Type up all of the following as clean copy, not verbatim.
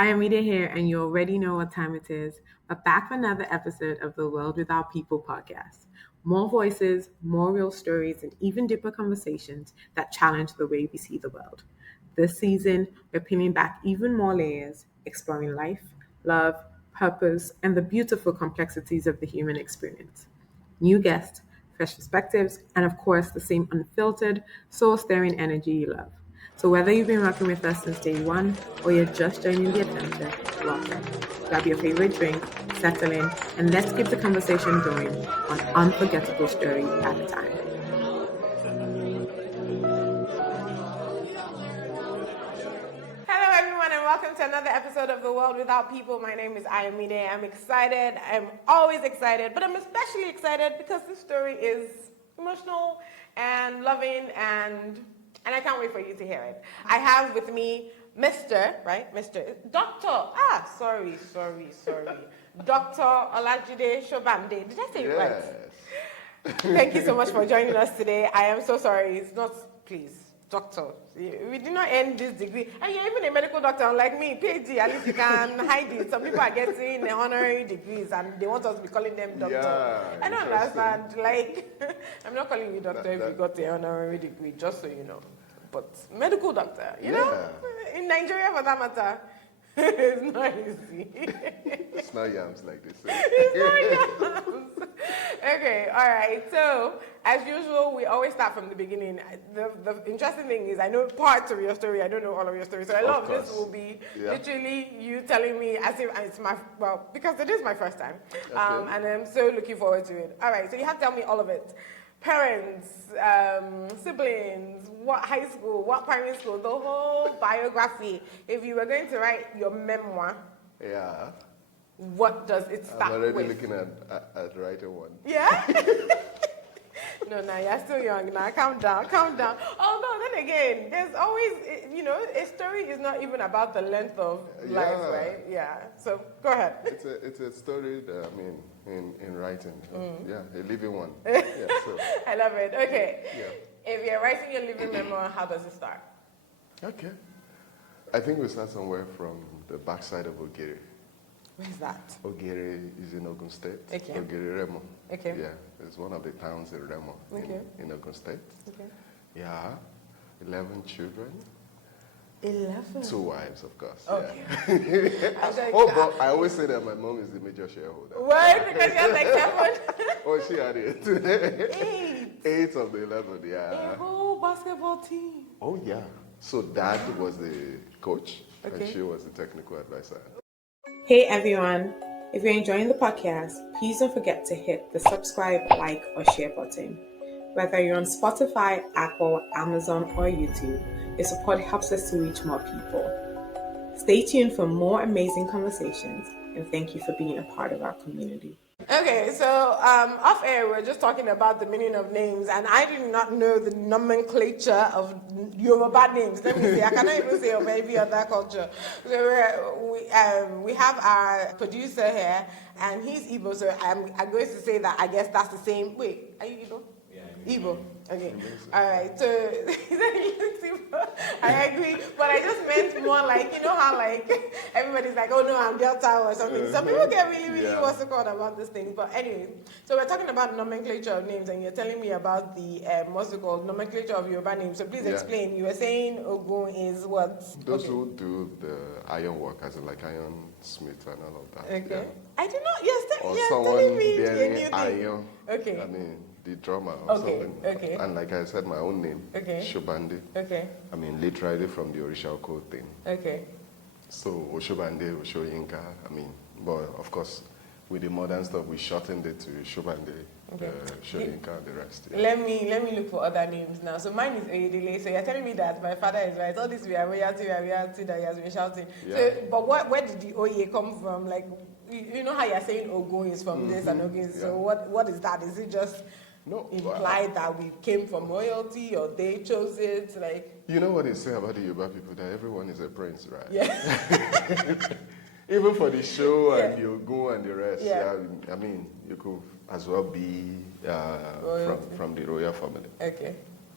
Ayomide here, and you already know what time it is. We're back for another episode of the World Without People podcast. More voices, more real stories, and even deeper conversations that challenge the way we see the world. This season, we're peeling back even more layers, exploring life, love, purpose, and the beautiful complexities of the human experience. New guests, fresh perspectives, and of course, the same unfiltered, soul stirring energy you love. So, whether you've been rocking with us since day one or you're just joining the adventure, welcome. Grab your favorite drink, settle in, and let's keep the conversation going one unforgettable story at a time. Hello, everyone, and welcome to another episode of The World Without People. My name is Ayomide. I'm excited. I'm always excited, but I'm especially excited because this story is emotional and loving, and I can't wait for you to hear it. I have with me Mr. Dr. Sorry. Dr. Olajide Sobande. Did I say it right? Thank you so much for joining us today. I am so sorry. It's not, please. Doctor, we did not end this degree. And you're even a medical doctor, unlike me, PhD, at least you can hide it. Some people are getting honorary degrees and they want us to be calling them doctor. Yeah, I don't understand. Like, I'm not calling you doctor if you got the honorary degree, just so you know. But medical doctor, you know, in Nigeria for that matter, it's not easy. It's not yams like this. It's not yams. Okay, all right. So, as usual, we always start from the beginning. The interesting thing is I know parts of your story. I don't know all of your story. So a lot of this will be literally you telling me as if it's my, because it is my first time. Okay. And I'm so looking forward to it. All right, so you have to tell me all of it. Parents, siblings, what high school, what primary school, the whole biography. If you were going to write your memoir, what does it start with? I'm already looking at writing one. Yeah? No, you're still young now. Calm down. Although, then again, there's always, a story is not even about the length of life, right? Yeah. So, go ahead. It's a story that, in writing. A living one. So. I love it. Okay. Yeah. If you're writing your living memoir, how does it start? Okay. I think we start somewhere from the backside of Ogere. Where is that? Ogere is in Ogun State. Okay. Ogere Remo. Okay. Yeah, it's one of the towns in Remo in Ogun State. Okay. Yeah, 11 children. 11? 2 wives, of course. Okay. Yeah. But I always say that my mom is the major shareholder. Why? Because you have like 7? She had it. 8 of the 11, yeah. A whole basketball team. Oh, yeah. So Dad was the coach, and she was the technical advisor. Hey everyone, if you're enjoying the podcast, please don't forget to hit the subscribe, like, or share button. Whether you're on Spotify, Apple, Amazon, or YouTube, your support helps us to reach more people. Stay tuned for more amazing conversations, and thank you for being a part of our community. Okay, so off air, we're just talking about the meaning of names, and I did not know the nomenclature of Yoruba names. Let me see, I cannot even say of any other culture. So we have our producer here, and he's Igbo, so I'm going to say that I guess that's the same. Wait, are you Igbo? Yeah, Igbo. Okay. All right. So I agree, but I just meant more like, you know how like everybody's like, oh no, I'm Delta or something. Some people get really what's it called about this thing. But anyway, so we're talking about nomenclature of names, and you're telling me about the what's it called, nomenclature of Yoruba names. So please explain. You were saying Ogun is what? Those who do the iron work, as in like iron smith and all of that. Okay. I did not. Yes, telling me bearing iron. Okay. The drummer or something. Okay. And like I said, my own name. Okay. Sobande. Okay. Literally from the Orisha code thing. Okay. So Osobande, Oshoyinka. But of course, with the modern stuff, we shortened it to Sobande, Shoyinka, and the rest. Yeah. Let me look for other names now. So mine is Oyedele. So you're telling me that my father is right. All this we are royalty that he has been shouting. Yeah. So, but where did the Oye come from? Like, you know how you're saying Ogun is from this and Ogun. So what is that? Is it just implied that we came from royalty, or they chose it? Like, you know what they say about the Yoruba people, that everyone is a prince, right? Yeah. Even for the show and the Ogun and the rest, you could as well be from the royal family. Okay.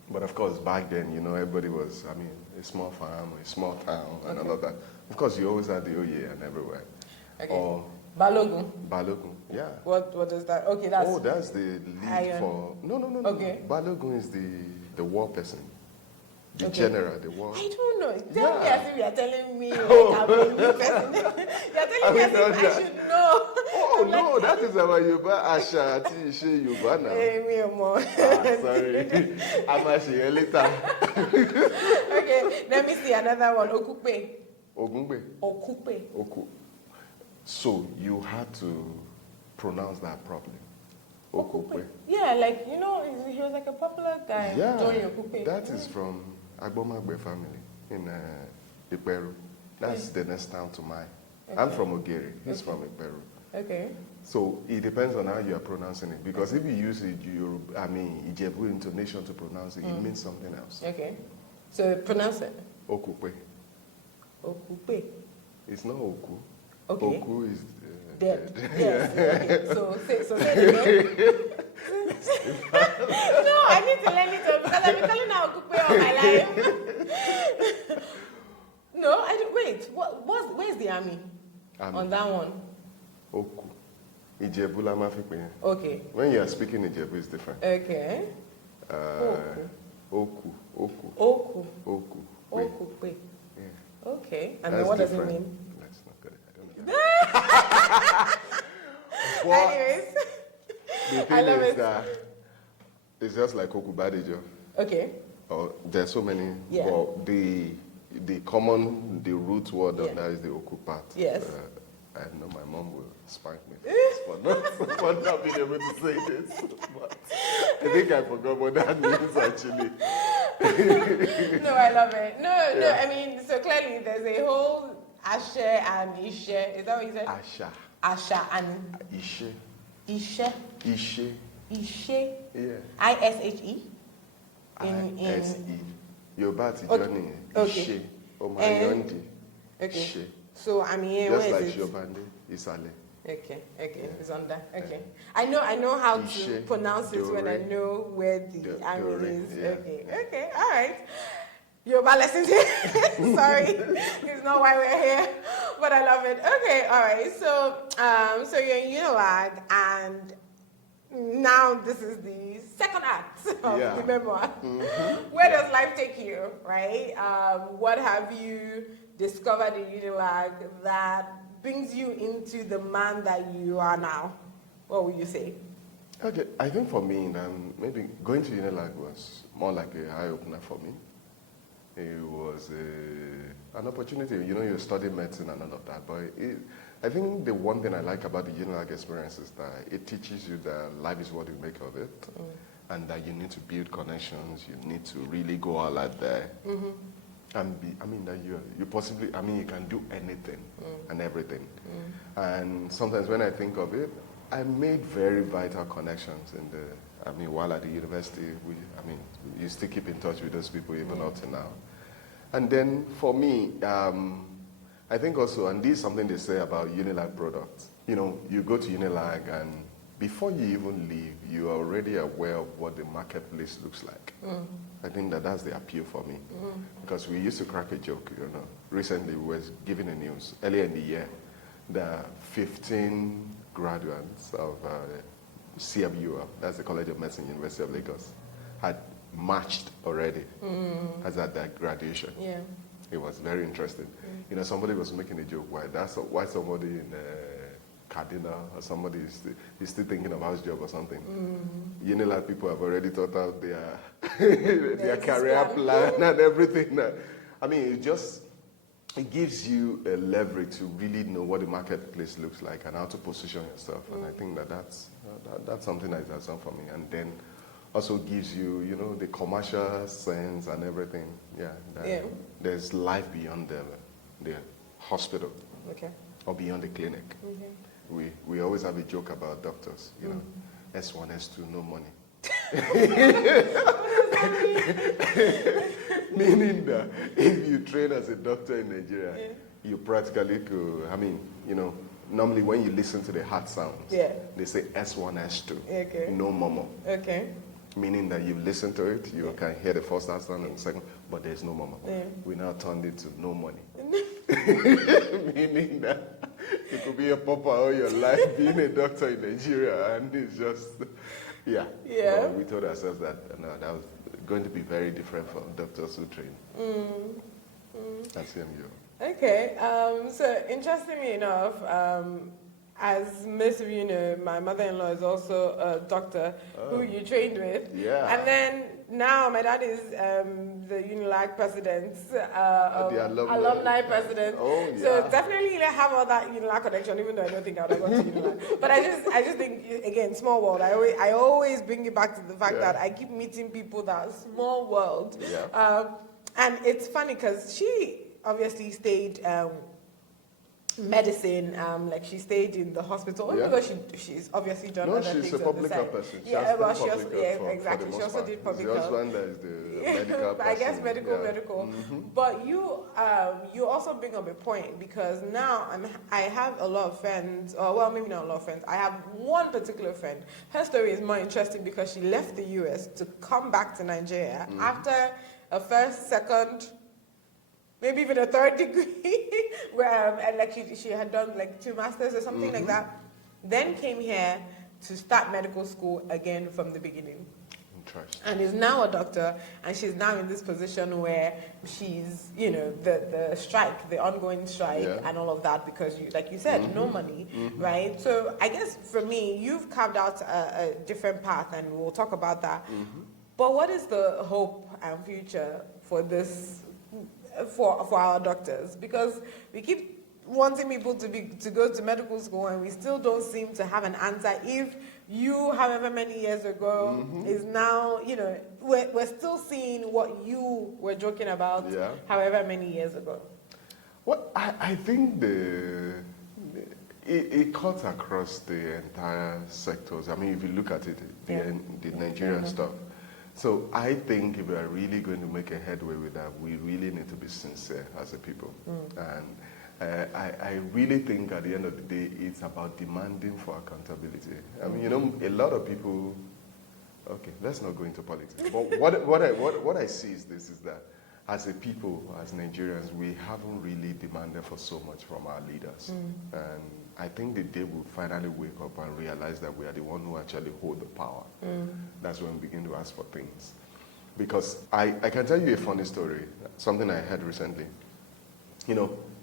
But of course, back then, everybody was, a small farm, a small town, and all of that. Of course, you always have the Oye and everywhere. Okay. Or Balogun. Balogun, yeah. What is that? Okay, that's... Oh, that's the lead for... No. Okay. Balogun is the war person. The Okay. general, the war... I don't know. Tell me as if you are telling me like Oh. I'm a new person. You're telling me as if I should know. Oh, no, that is our Yoruba Asha Ati Ishe Yoruba now. Hey, me more. Sorry. I'm actually later. Okay, let me see another one. Okupe. Ogungbe. Okupe. Oku. So you had to pronounce that properly. Okupe. Yeah, like, you know, he was like a popular guy. Yeah, Join Okupe. that is from Agbomagbe family in Iperu. That's the next town to mine. Okay. I'm from Ogeri. He's from Iperu. Okay. So it depends on how you are pronouncing it. Because if you use Ijebu intonation to pronounce it, it means something else. Okay. So pronounce it. Okupe. Okupe. It's not Oku. Okay. Oku is dead. Yes. Okay. So say it again. No, I need to learn it because I've been calling her Okupe all my life. No, I don't. Wait. Where's the army? On that one? Oku. Ijebu la mafipe. Okay. When you are speaking Ijebu, it's different. Okay. Oku. Oku. Oku. Okupe. Yeah. Okay. And That's then what different. does it mean? Let's not get it. I don't know. Anyways. The thing is that it's just like Okubadejo. Okay. There's so many. Yeah. Well, the root word of that is the Oku part. Yes. I know my mom will spank me for not being able to say this. But I think I forgot what that means actually. No, I love it. No, Yeah. I mean, so clearly there's a whole Ashe and Ishe. Is that what you said? Asha. Asha and Ishe. Ishe. Ishe. Ishe. Yeah. ISHE. I-S-E. Yoruba ti Okay. Johnny. Okay. Ishe. Omayondi. Okay. Ishe. So I mean, Just where like is it? Sobande, Isale. Okay, it's on that. Okay, I know how to Ishe, pronounce it when I Dore, know where the army Dore, is. yeah. Okay, all right. Yoruba lessons here. Sorry, it's not why we're here, but I love it. Okay, all right. So you're in Unilag, and now this is the second act of the memoir. Mm-hmm. Where does life take you, right? What have you discovered in Unilag that brings you into the man that you are now? What would you say? Okay, I think for me, maybe going to Unilag was more like an eye-opener for me. It was an opportunity. You know, you study medicine and all of that, but I think the one thing I like about the Unilag experience is that it teaches you that life is what you make of it, and that you need to build connections. You need to really go all out there. Mm-hmm. And that you possibly, you can do anything and everything. And sometimes when I think of it, I made very vital connections while at the university, you still keep in touch with those people even up to now. And then for me, I think also, and this is something they say about Unilag products, you go to Unilag and before you even leave, you are already aware of what the marketplace looks like. I think that's the appeal for me. Because we used to crack a joke, Recently we were given a news, earlier in the year, that 15 graduates of CWU, that's the College of Medicine, University of Lagos, had marched already as at their graduation. Yeah. It was very interesting. Somebody was making a joke, why somebody in Cardinal or somebody is still thinking of house job or something. Unilag people have already thought out their career plan and everything. It gives you a leverage to really know what the marketplace looks like and how to position yourself. And I think that's something that has done for me. And then also gives you, the commercial sense and everything. There's life beyond the hospital or beyond the clinic. We always have a joke about doctors, S1, S2, no money. Meaning that if you train as a doctor in Nigeria, you practically could, normally when you listen to the heart sounds, they say S1, S2, no momo. Meaning that you listen to it, you can hear the first heart sound and the second, but there's no momo. We now turned it to no money. Meaning that you could be a pauper all your life being a doctor in Nigeria, and it's just, yeah. Yeah. But we told ourselves that no, that was going to be very different from doctors who train at CMU. Okay, so interestingly enough, as most of you know, my mother-in-law is also a doctor who you trained with. Yeah. And then now my dad is the UNILAG president, The alumni president. Oh, yeah. So definitely have all that UNILAG connection, even though I don't think I would have gone to UNILAG. But I just think, again, small world. I always bring it back to the fact that I keep meeting people that are small world. Yeah. And it's funny because she obviously stayed medicine, like she stayed in the hospital because she's obviously done other things. No, she's a public health person. Exactly. She also did public health. The husband is the medical person. I guess medical. But you also bring up a point, because now I have a lot of friends, or well, maybe not a lot of friends. I have one particular friend. Her story is more interesting because she left the US to come back to Nigeria after a first, second, maybe even a third degree, where and like she had done like 2 masters or something like that. Then came here to start medical school again from the beginning. And is now a doctor, and she's now in this position where she's, the strike, the ongoing strike, and all of that, because like you said, no money, right? So I guess for me, you've carved out a different path, and we'll talk about that. But what is the hope and future for this? For our doctors, because we keep wanting people to go to medical school, and we still don't seem to have an answer. If you, however many years ago, is now, we're still seeing what you were joking about, however many years ago. Well, I think it cuts across the entire sectors. I mean, if you look at it, the Nigerian stuff. So I think if we are really going to make a headway with that, we really need to be sincere as a people. And I really think at the end of the day, it's about demanding for accountability. I mean, a lot of people, okay, let's not go into politics. But what I see is this, is that as a people, as Nigerians, we haven't really demanded for so much from our leaders. And I think the day we'll finally wake up and realize that we are the one who actually hold the power. That's when we begin to ask for things. Because I can tell you a funny story, something I heard recently.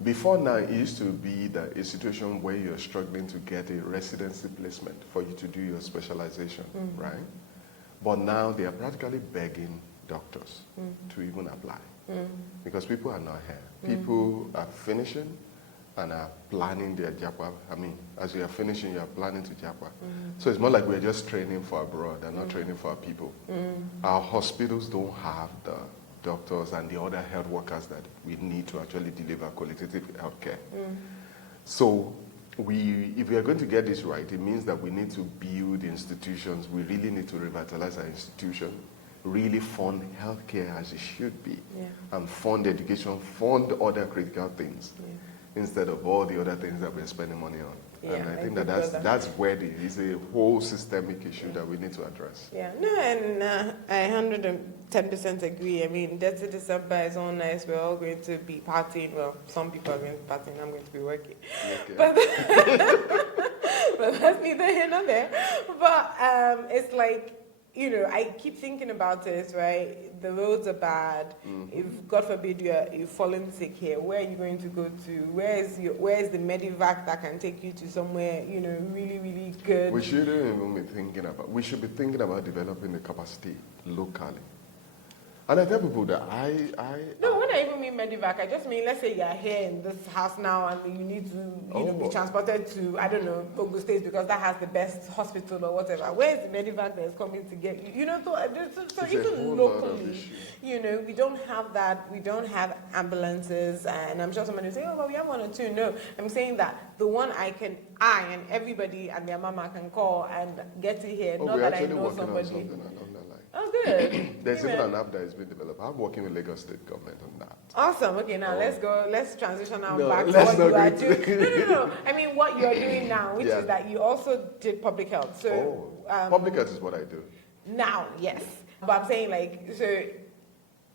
Before now, it used to be that a situation where you're struggling to get a residency placement for you to do your specialization, right? But now they are practically begging doctors to even apply. Because people are not here. People are finishing and are planning their JAPA. I mean, as you are finishing, you are planning to JAPA. So it's more like we're just training for abroad and not training for our people. Our hospitals don't have the doctors and the other health workers that we need to actually deliver qualitative health care. So if we are going to get this right, it means that we need to build institutions. We really need to revitalize our institution, really fund healthcare as it should be, and fund education, fund other critical things, instead of all the other things that we're spending money on. And I think that's where there is a whole systemic issue that we need to address. Yeah, no, and I 110% agree. I mean, Dirty December is all nice. We're all going to be partying. Well, some people are going to be partying. I'm going to be working. Okay. But that's neither here nor there. But it's like, I keep thinking about this, right? The roads are bad. If, God forbid, you've fallen sick here, where are you going to go to? Where is the Medivac that can take you to somewhere, really, really good? We shouldn't even be thinking about, we should be thinking about developing the capacity locally. And I tell people that No, when I even mean Medivac, I just mean, let's say you're here in this house now and you need to be transported to, I don't know, Togo State because that has the best hospital or whatever. Where is the Medivac that is coming to get you? So even locally, we don't have that. We don't have ambulances. And I'm sure somebody will say, oh, well, we have 1 or 2. No, I'm saying that the one I and everybody and their mama can call and get to here. Not that I know somebody. Oh, good. There's even an app that has been developed. I'm working with Lagos State government on that. Awesome. Okay, now let's transition now back to what you are doing. No. I mean, what you're doing now, which is that you also did public health. So public health is what I do. Now, yes. But I'm saying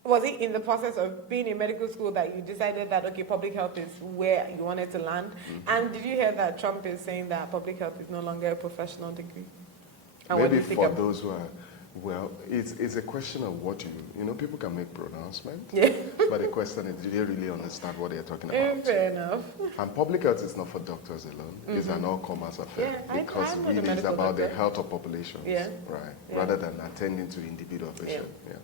Was it in the process of being in medical school that you decided that, okay, public health is where you wanted to land? And did you hear that Trump is saying that public health is no longer a professional degree? And Maybe for those who are, well, it's a question of what you know, people can make pronouncements, but the question is, do they really understand what they're talking about? Fair enough. And public health is not for doctors alone. It's an all-commerce affair because I really it's about the health of populations, right? Yeah. Rather than attending to individual patients. Yeah.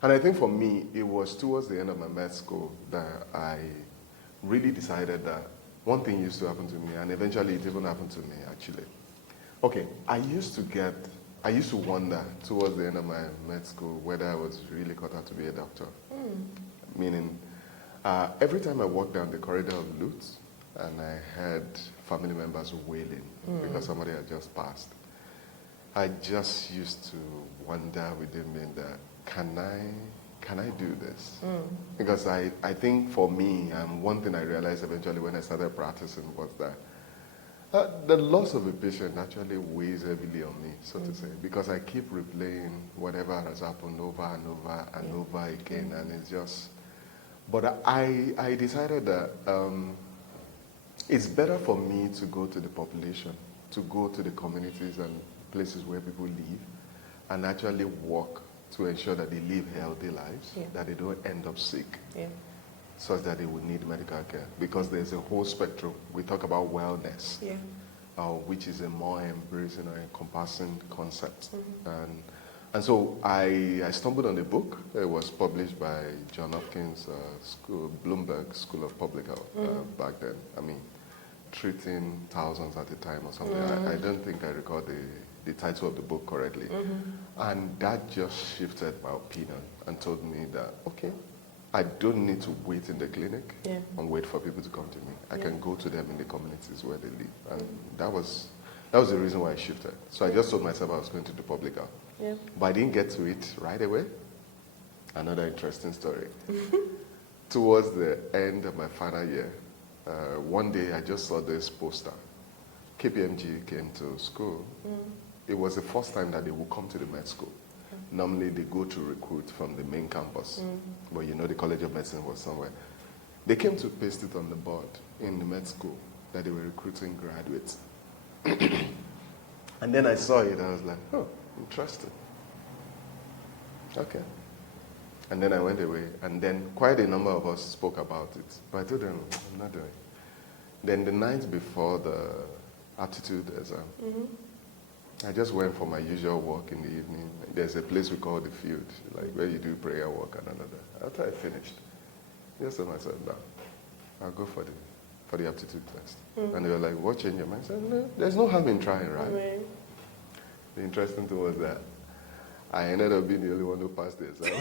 And I think for me, it was towards the end of my med school that I really decided that one thing used to happen to me, and eventually it even happened to me, actually. Okay, I used to wonder towards the end of my med school whether I was really cut out to be a doctor. Meaning, every time I walked down the corridor of Lutz and I heard family members wailing because somebody had just passed, I just used to wonder within me that, can I do this? Because I think for me, one thing I realized eventually when I started practicing was that the loss of a patient actually weighs heavily on me, so to say, because I keep replaying whatever has happened over and over and over again, and it's just. But I decided that it's better for me to go to the population, to go to the communities and places where people live, and actually work to ensure that they live healthy lives, that they don't end up sick, such that they would need medical care. Because there's a whole spectrum. We talk about wellness, which is a more embracing or encompassing concept. And so I stumbled on a book. It was published by John Hopkins Bloomberg School of Public Health back then. I mean, treating thousands at a time or something. I don't think I recall the title of the book correctly. And that just shifted my opinion and told me that, okay, I don't need to wait in the clinic and wait for people to come to me. I can go to them in the communities where they live. And that was the reason why I shifted. So I just told myself I was going to do public health. But I didn't get to it right away. Another interesting story. Towards the end of my final year, one day I just saw this poster. KPMG came to school. It was the first time that they would come to the med school. Normally they go to recruit from the main campus, but you know the College of Medicine was somewhere. They came to paste it on the board in the med school that they were recruiting graduates. And then I saw it, I was like, oh, interesting. Okay. And then I went away, and then quite a number of us spoke about it. But I told them, I'm not doing it. Then the night before the aptitude exam, I just went for my usual walk in the evening. There's a place we call the field, like where you do prayer walk and another. After I finished, I just told myself, no, I'll go for the aptitude test. And they were like, what changed your mind? I said, no, there's no harm in trying, right? The interesting thing was that I ended up being the only one who passed the exam.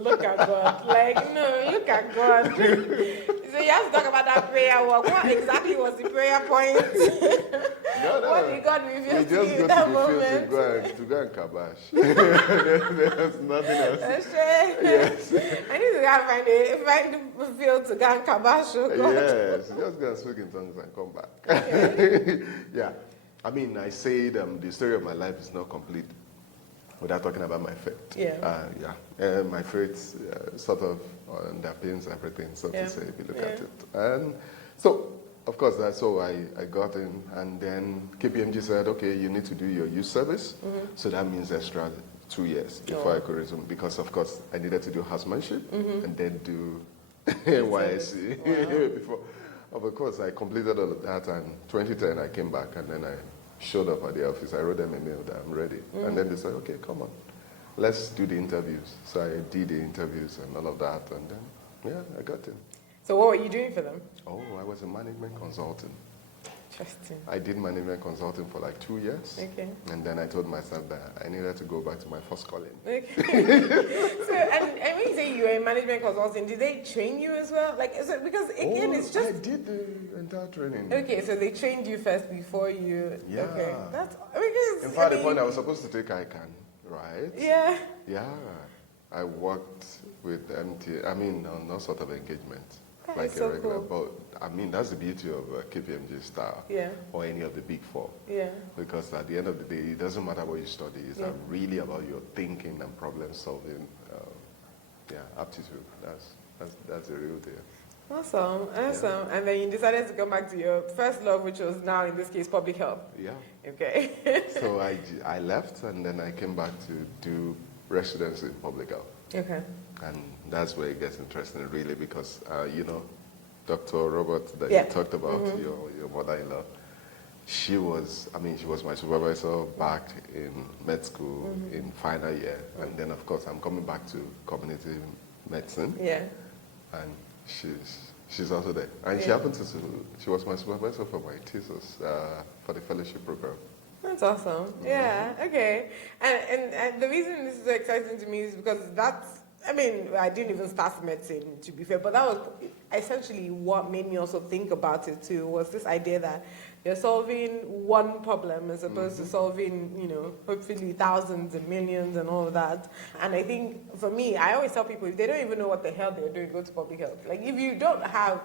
Look at God. Like, no, look at God. So you have to talk about that prayer walk. What exactly was the prayer point? What did God reveal to you in that moment? To go and kabash. There's nothing else. Yes. I need to go and find the field to go and kabash. Oh God. Yes, just go and speak in tongues and come back. Okay. Yeah. I mean, I said the story of my life is not complete without talking about my faith. My faith sort of underpins everything, so to say, if you look at it. And so, of course, that's so I got in, and then KPMG said, okay, you need to do your youth service. So that means extra 2 years before I could resume, because, of course, I needed to do housemanship and then do NYSC before. Of course, I completed all of that, and 2010 I came back, and then I showed up at the office. I wrote them a mail that I'm ready. And then they said, okay, come on, let's do the interviews. So I did the interviews and all of that, and then, I got in. So what were you doing for them? Oh, I was a management consultant. Interesting. I did management consulting for like 2 years. Okay. And then I told myself that I needed to go back to my first calling. Okay. So, and when you say you were a management consultant, did they train you as well? Like, so, because again, it's just... I did the entire training. Okay, so they trained you first before you... Yeah. Okay, that's... Because, in fact, the point I was supposed to take ICANN, right? Yeah. Yeah. I worked with MT, on all sort of engagement. That like is a so regular. cool. But I mean, that's the beauty of KPMG Star Yeah. or any of the big four. Yeah. Because at the end of the day, it doesn't matter what you study. It's Yeah. really about your thinking and problem solving. Aptitude. That's the real deal. Awesome. And then you decided to come back to your first love, which was now in this case public health. Yeah. Okay. So I left and then I came back to do residency in public health. Okay. And that's where it gets interesting, really, because Dr. Robert that Yeah. you talked about, your mother-in-law, she was my supervisor back in med school in final year, and then of course I'm coming back to community medicine, Yeah. and she's also there, and she was my supervisor for my thesis for the fellowship program. That's awesome. Yeah. Okay. And the reason this is so exciting to me is because I didn't even start medicine, to be fair, but that was essentially what made me also think about it too, was this idea that you're solving one problem as opposed to solving, hopefully thousands and millions and all of that. And I think for me, I always tell people, if they don't even know what the hell they're doing, go to public health. Like if you don't have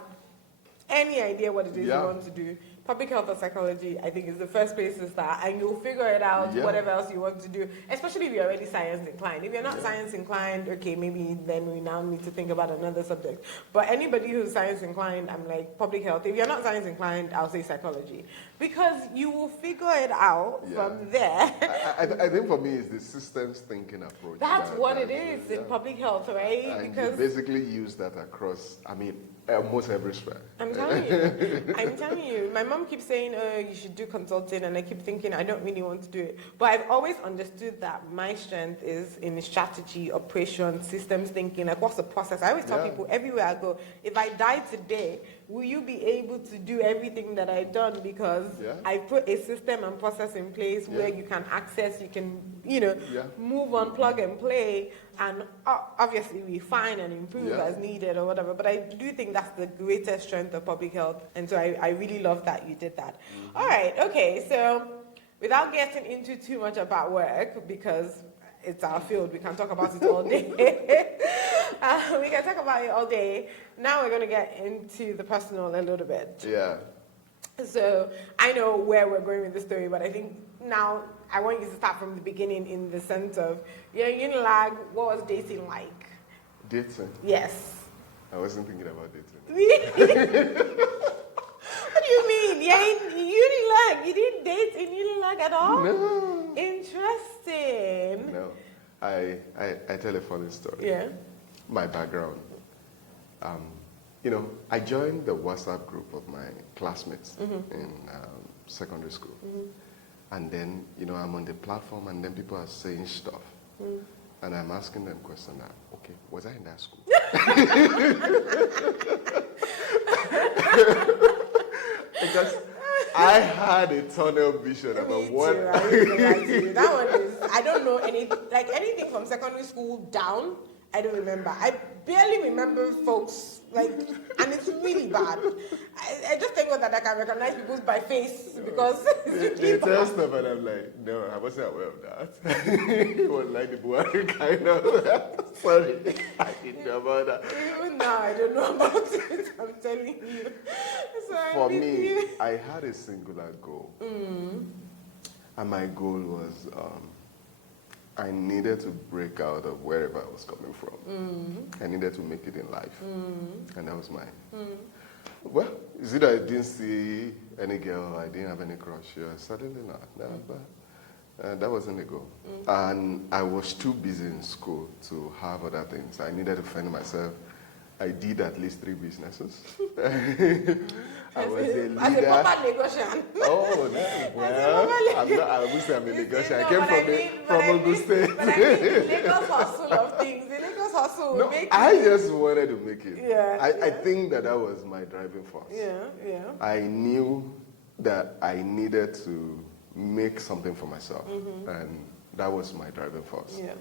any idea what it is you want to do, public health or psychology, I think, is the first place to start, and you'll figure it out, whatever else you want to do, especially if you're already science inclined. If you're not science inclined, okay, maybe then we now need to think about another subject. But anybody who's science inclined, I'm like, public health. If you're not science inclined, I'll say psychology. Because you will figure it out from there. I think for me, it's the systems thinking approach. That's what it is in public health, right? And because you basically use that across, almost every sphere. I'm telling you. My mom keeps saying, oh, you should do consulting, and I keep thinking, I don't really want to do it. But I've always understood that my strength is in strategy, operation, systems thinking, like what's the process? I always tell people everywhere I go, if I die today, will you be able to do everything that I've done? Because I put a system and process in place where you can access, you can, move on, plug and play, and obviously refine and improve as needed or whatever. But I do think that's the greatest strength of public health. And so I really love that you did that. All right, okay, so without getting into too much about work, because it's our field, we can talk about it all day. We can talk about it all day. Now we're going to get into the personal a little bit. Yeah. So I know where we're going with the story, but I think now I want you to start from the beginning in the sense of, Unilag, what was dating like? Dating? Yes. I wasn't thinking about dating. What do you mean? In Unilag? You didn't date in Unilag at all? No. Interesting. No. I tell a funny story. Yeah. My background. I joined the WhatsApp group of my classmates in secondary school. And then, I'm on the platform and then people are saying stuff. And I'm asking them questions that, okay, was I in that school? Because I had a tunnel vision about what... That one is, I don't know anything from secondary school down, I don't remember. I barely remember folks, and it's really bad. I just thank God that I can recognize people by face, because they tell stuff and I'm like, no, I wasn't aware of that. It was like the Buhari kind of, sorry, I didn't know about that. Even now, I don't know about it, I'm telling you. So for me, I had a singular goal. And my goal was, I needed to break out of wherever I was coming from. I needed to make it in life. And that was mine. Well, is it that I didn't see any girl, I didn't have any crush? Yeah, certainly not. No, but that wasn't the goal. And I was too busy in school to have other things. I needed to fend myself. I did at least 3 businesses. I was a leader. As a proper negotian. Oh, no. Well, I would say I'm a negotian. I came from Ogun State. But I mean, the Lagos hustle of things. The Lagos hustle No, make I just wanted to make it. I Yeah. think that was my driving force. Yeah. I knew that I needed to make something for myself. And that was my driving force. Yeah.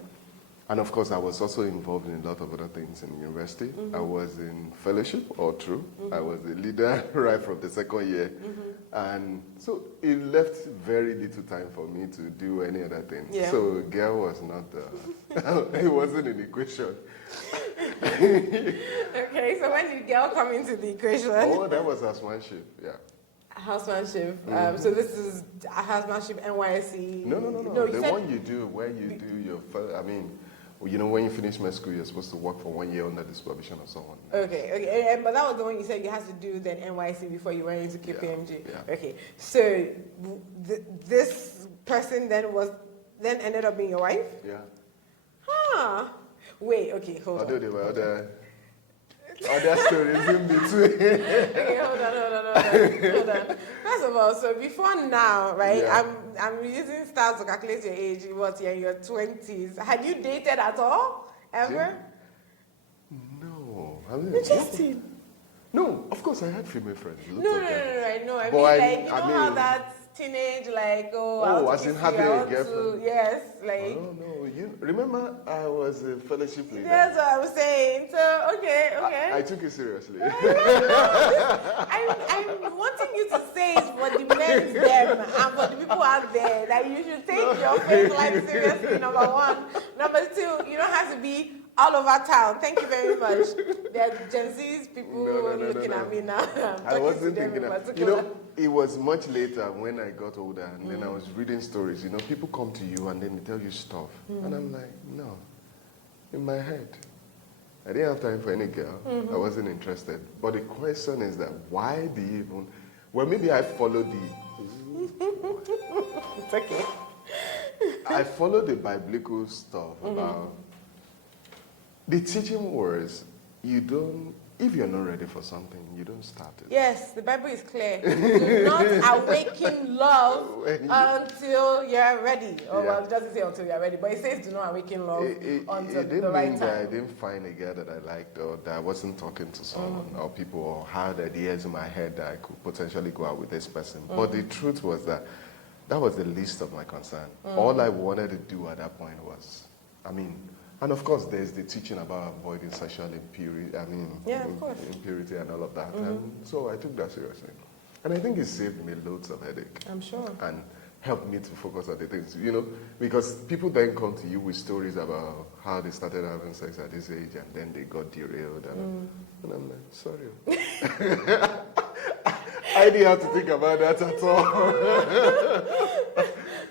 And of course, I was also involved in a lot of other things in university. I was in fellowship all through. I was a leader right from the second year. And so it left very little time for me to do any other thing. Yeah. So girl was not, it wasn't an equation. Okay, so when did girl come into the equation? Oh, that was housemanship, yeah. Housemanship. So this is a housemanship NYSC. No. You The said one you do where you do your first, I mean, you know, when you finish med school, you're supposed to work for 1 year under the supervision of someone. Okay. But that was the one you said you had to do then NYC before you went into KPMG. Yeah. Okay. So this person then ended up being your wife? Yeah. Huh. Wait, okay, hold Although on. there were other stories in between. Okay, hold on. First of all, so before now, right? Yeah. I'm using stars to calculate your age. What you're in your 20s. Had you dated at all? Ever? No. I mean, Interesting. no, of course I had female friends. No, I know. I But mean, I like, you know how mean- that teenage, like, I Oh, want to as in kiss having you, I a want to- girlfriend? yes, like. Oh, no. You remember I was a fellowship leader. That's what I was saying. So, okay. I took it seriously. I'm wanting you to say it for the men them and for the people out there that you should take your faith life seriously, number one. Number two, you don't have to be all over town. Thank you very much. There are Gen Z's people looking at me now. I wasn't thinking of that. You know, it was much later when I got older and then I was reading stories. You know, people come to you and then they tell you stuff. And I'm like, no. In my head, I didn't have time for any girl. I wasn't interested. But the question is that why do you even... Well, maybe I followed It's okay. I followed the biblical stuff about... The teaching was, if you're not ready for something, you don't start it. Yes, the Bible is clear. Do not awaken love until you're ready. Well, it doesn't say until you're ready, but it says do not awaken love until It didn't the right mean that I time. didn't find a girl that I liked or that I wasn't talking to someone or people or had ideas in my head that I could potentially go out with this person. But the truth was that was the least of my concern. All I wanted to do at that point was, and of course, there's the teaching about avoiding sexual impurity. Of course. Impurity and all of that. And so I took that seriously. And I think it saved me loads of headache. I'm sure. And helped me to focus on the things, because people then come to you with stories about how they started having sex at this age and then they got derailed. And I'm like, sorry. I didn't have to think about that at all.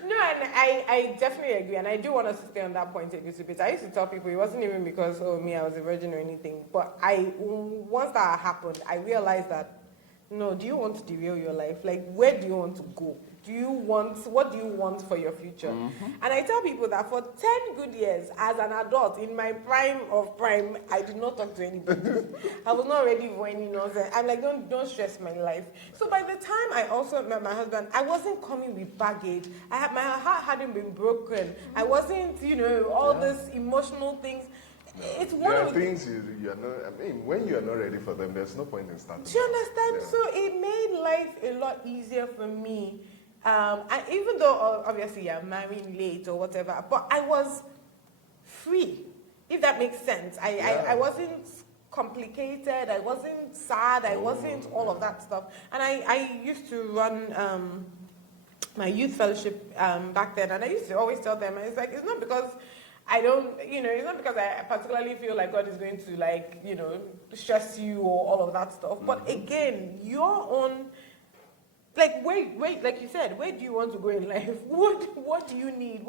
No, and I definitely agree, and I do want us to stay on that point a little bit. I used to tell people it wasn't even because, I was a virgin or anything, but once that happened, I realized that, no, do you want to derail your life? Like, where do you want to go? What do you want for your future? And I tell people that for 10 good years, as an adult, in my prime of prime, I did not talk to anybody. I was not ready for any nonsense. I'm like, don't stress my life. So by the time I also met my husband, I wasn't coming with baggage. My heart hadn't been broken. I wasn't, all these emotional things. It's one there are of the things you are not, when you are not ready for them, there's no point in starting. Do you understand? Yeah. So it made life a lot easier for me. And even though obviously I'm marrying late or whatever, but I was free, if that makes sense. I wasn't complicated, I wasn't sad, I wasn't all of that stuff. And I used to run my youth fellowship back then, and I used to always tell them, it's not because it's not because I particularly feel like God is going to stress you or all of that stuff. But again, your own, wait, like you said, where do you want to go in life? What do you need?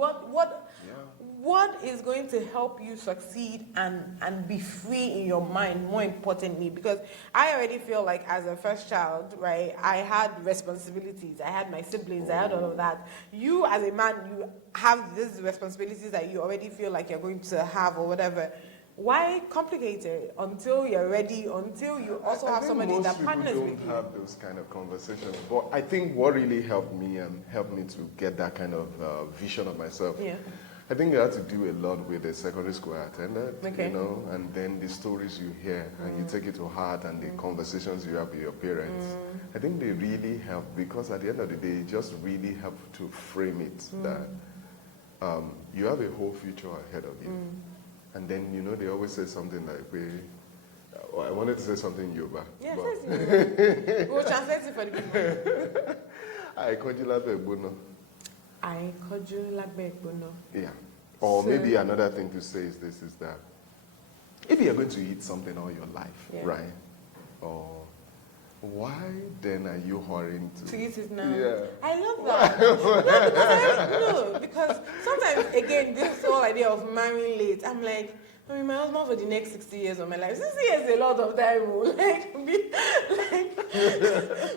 What is going to help you succeed and be free in your mind, more importantly? Because I already feel like as a first child, right, I had responsibilities. I had my siblings, I had all of that. You as a man, you have these responsibilities that you already feel like you're going to have or whatever. Why complicate it until you're ready, until you also have somebody that partners with you? Most people don't have those kind of conversations. But I think what really helped me to get that kind of vision of myself, I think it had to do a lot with the secondary school I attended, and then the stories you hear and you take it to heart and the conversations you have with your parents. I think they really help because at the end of the day, it just really helped to frame it that you have a whole future ahead of you. And then, they always say something like, I wanted to say something in Yoruba. Yeah, say we'll translate it for the people. I called you Labe I called you Labe Bono. Yeah. Or maybe another thing to say is that if you're going to eat something all your life, Yeah. right? Or why then are you hurrying To eat it now. Yeah. I love that. No, because sometimes, again, this whole idea of marrying late, I'm like, I mean, my husband for the next 60 years of my life. 60 years is a lot of time.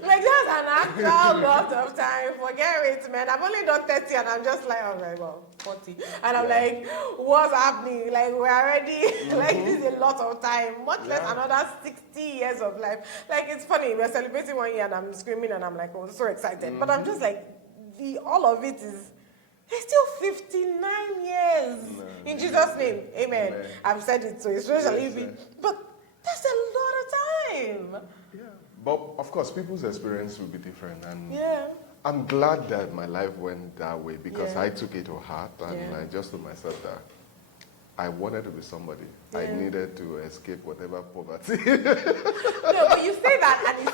Like that's an actual lot of time. Forget it, man. I've only done 30 and I'm just like, oh my God, 40. And I'm like, what's happening? Like, we're already, like, this is a lot of time. Much less another 60 years of life. Like, it's funny. We're celebrating 1 year and I'm screaming and I'm like, oh, so excited. But I'm just like, all of it is, it's still 59 years. In Jesus' name, amen. I've said it, so it's socially, but that's a lot of time. Yeah. But of course, people's experience will be different. And Yeah. I'm glad that my life went that way because I took it to heart and I just told myself that I wanted to be somebody. I needed to escape whatever poverty. No, but you say that and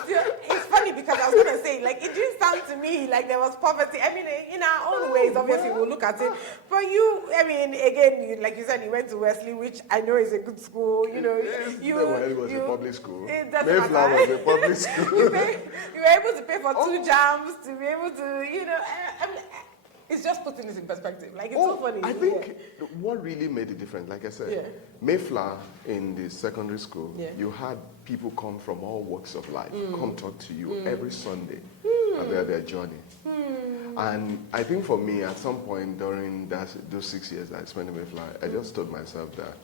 it's funny because I was going to say, like, it didn't sound to me like there was poverty. I mean, in our own ways, obviously, we'll look at it. But you, I mean, again, like you said, you went to Wesley, which I know is a good school. You know, it was a public school. Mayflower was a public school. you were able to pay for 2 jams to be able to, you know, I mean, it's just putting this in perspective. Like, it's so funny. I think what really made it different, like I said, Mayflower in the secondary school, you had people come from all walks of life, come talk to you every Sunday about their journey. And I think for me, at some point during those 6 years that I spent in Mayflower, I just told myself that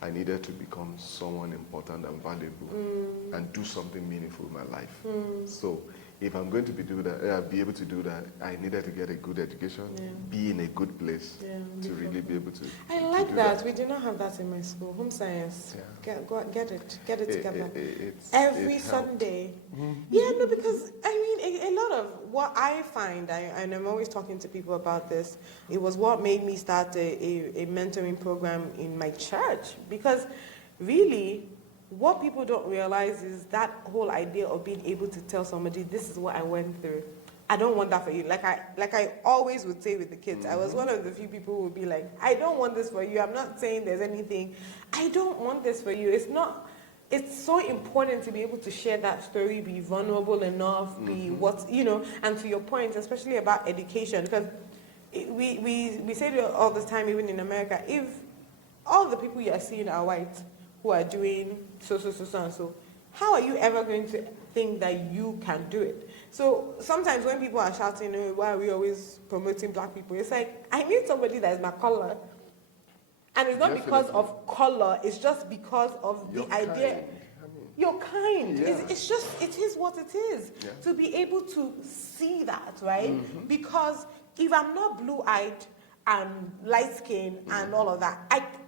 I needed to become someone important and valuable and do something meaningful in my life. So if I'm going to be able to do that, I needed to get a good education, be in a good place to really be able to. I like that. We do not have that in my school. Home science. Get it together. Every Sunday. Yeah, no, because I mean, a lot of what I find, and I'm always talking to people about this, it was what made me start a mentoring program in my church. Because really, what people don't realize is that whole idea of being able to tell somebody, this is what I went through. I don't want that for you. Like I always would say with the kids, I was one of the few people who would be like, I don't want this for you. I'm not saying there's anything. I don't want this for you. It's so important to be able to share that story, be vulnerable enough, be what, you know, and to your point, especially about education, because we say it all the time, even in America, if all the people you are seeing are white, who are doing so, and so, how are you ever going to think that you can do it? So sometimes when people are shouting, oh, why are we always promoting black people? It's like, I need somebody that is my color. And it's not because of color, it's just because of the idea. You're kind. It's just, it is what it is. To be able to see that, right? Because if I'm not blue-eyed, and light skin and all of that,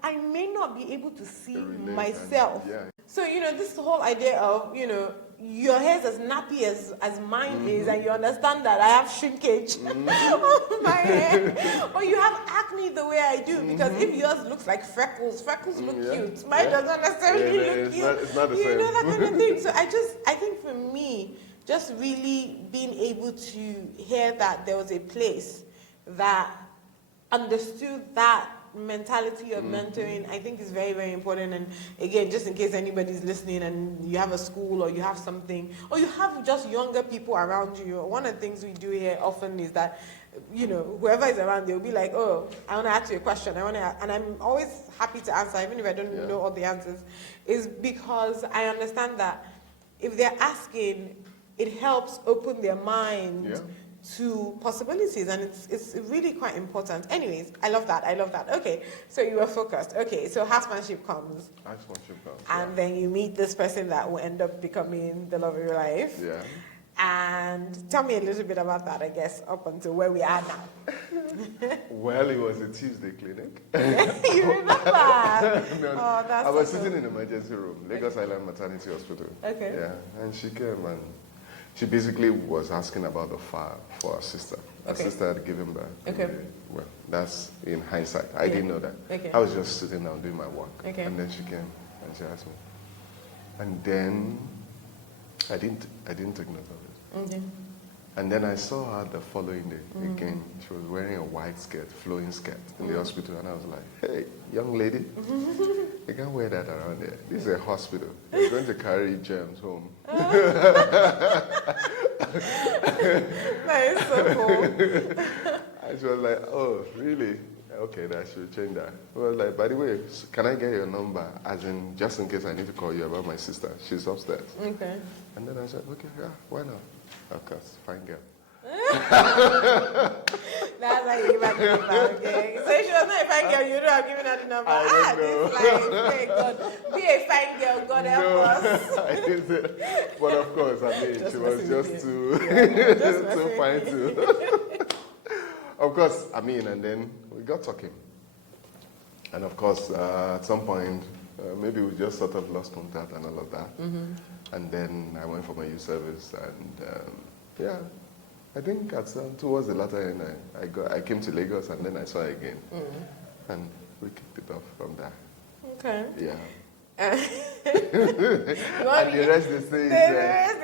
I may not be able to see myself. So, you know, this whole idea of, you know, your hair is as nappy as mine is, and you understand that I have shrinkage on my hair, or you have acne the way I do, because if yours looks like freckles look cute. Mine doesn't necessarily look cute. It's not the same. You know, that kind of thing. So I think for me, just really being able to hear that there was a place that understood that mentality of mentoring, I think is very, very important. And again, just in case anybody's listening and you have a school or you have something, or you have just younger people around you, one of the things we do here often is that, you know, whoever is around, they'll be like, oh, I want to ask you a question. And I'm always happy to answer, even if I don't know all the answers, is because I understand that if they're asking, it helps open their mind to possibilities, and it's really quite important. Anyways, I love that. Okay, so you were focused. Okay, so husbandship comes. And then you meet this person that will end up becoming the love of your life. Yeah. And tell me a little bit about that, I guess, up until where we are now. Well, it was a Tuesday clinic. You remember? No, oh, that's I was sitting in the emergency room, Lagos Island Maternity Hospital. Okay. Yeah, and she came and she basically was asking about the file for her sister. Her sister had given birth. Okay. Well, that's in hindsight. I didn't know that. Okay. I was just sitting down doing my work. Okay. And then she came and she asked me. And then I didn't take note of it. Okay. And then I saw her the following day again. She was wearing a white skirt, flowing skirt in the hospital. And I was like, hey, young lady, you can't wear that around here. This is a hospital. You're going to carry germs home. That is so cool. And she was like, oh, really? Okay, then I should change that. I was like, by the way, can I get your number? As in, just in case I need to call you about my sister. She's upstairs. Okay. And then I said, okay, yeah, why not? Of course, fine girl. That's how you give her the number, okay? So if she was not a fine girl, you would have given her the number. I don't know. This life, thank God. Be a fine girl, God help us. I didn't. But of course, I mean, she was just too, too fine too. Of course, I mean, and then we got talking. And of course, at some point, maybe we just sort of lost contact and all of that. And then I went for my youth service, and yeah, I think towards the latter end, I came to Lagos, and then I saw her again, and we kicked it off from there. Okay. Yeah. And the rest they say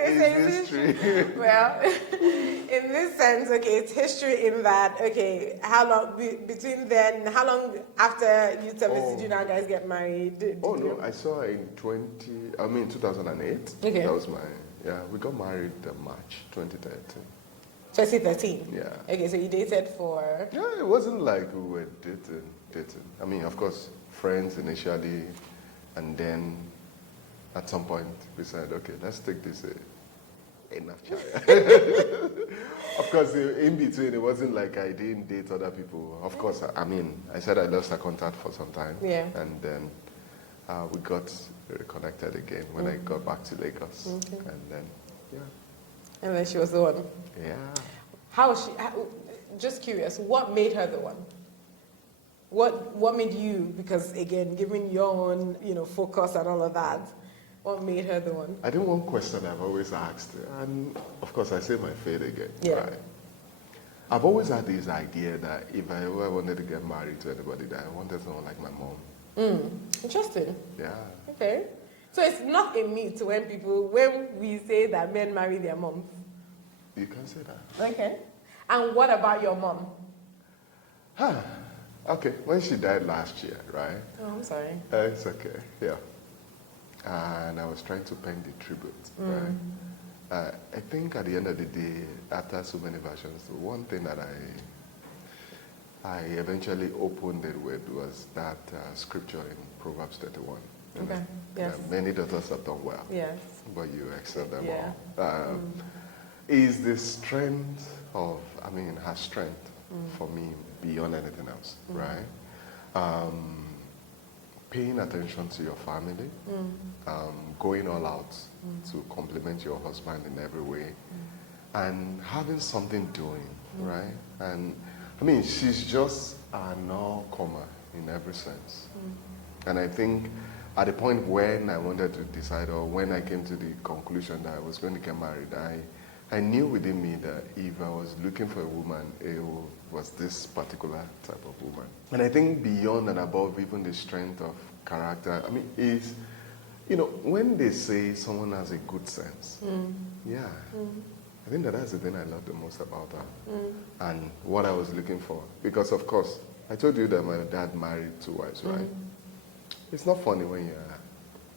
is history. Well, in this sense, okay, it's history in that, okay, how long between then, how long after youth service did you now guys get married? I saw her in 2008. Okay. That was we got married March 2013. 2013? Yeah. Okay, so you dated for? Yeah, it wasn't like we were dating. I mean, of course, friends initially, and then at some point we said, okay, let's take this enough child. Of course, in between, it wasn't like I didn't date other people. Of course, I mean, I said I lost her contact for some time. Yeah. And then we got reconnected again when I got back to Lagos. Okay. And then, yeah. And then she was the one. Yeah. How was she? Just curious, what made her the one? What made you? Because again, given your own, focus and all of that, what made her the one? I think one question I've always asked, and of course I say my fate again. Yeah. Right? I've always had this idea that if I ever wanted to get married to anybody, that I wanted someone like my mom. Interesting. Yeah. Okay. So it's not a myth when we say that men marry their moms. You can say that. Okay. And what about your mom? Okay, when she died last year, right? Oh, I'm sorry. It's okay, yeah. And I was trying to pen the tribute, right? I think at the end of the day, after so many versions, the one thing that I eventually opened it with was that scripture in Proverbs 31. Okay, yes. Many daughters have done well. Yes. But you excel them Yeah. all. Is the strength her strength for me beyond anything else, right? Paying attention to your family, going all out to compliment your husband in every way, and having something doing, right? And I mean, she's just a no-comer in every sense. And I think at the point when I wanted to decide, or when I came to the conclusion that I was going to get married, I knew within me that if I was looking for a woman, it was this particular type of woman. And I think beyond and above even the strength of character, I mean, is, when they say someone has a good sense, I think that's the thing I love the most about her and what I was looking for. Because, of course, I told you that my dad married 2 wives, right? It's not funny when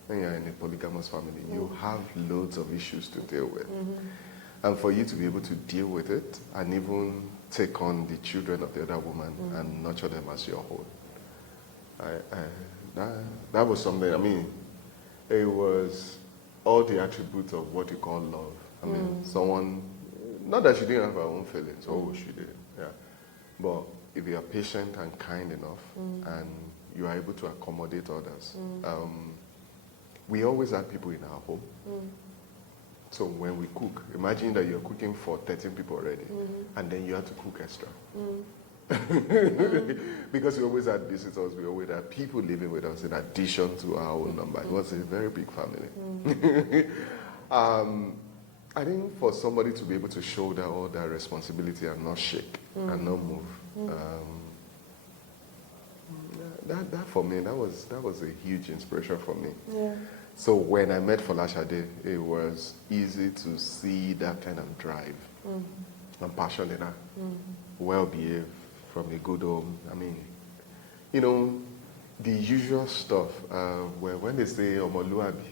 you're in a polygamous family. You have loads of issues to deal with. And for you to be able to deal with it and even take on the children of the other woman and nurture them as your own. That was something, I mean, it was all the attributes of what you call love. I mean, someone, not that she didn't have her own feelings, she did, yeah. But if you are patient and kind enough and you are able to accommodate others, we always had people in our home. So when we cook, imagine that you're cooking for 13 people already, and then you have to cook extra. Because we always had visitors, we always had people living with us in addition to our own number. It was a very big family. I think for somebody to be able to shoulder all that responsibility and not shake and not move, that for me, that was a huge inspiration for me. Yeah. So when I met Olajide, it was easy to see that kind of drive and passion in her. Well-behaved, from a good home. I mean, you know, the usual stuff, when they say omoluabi.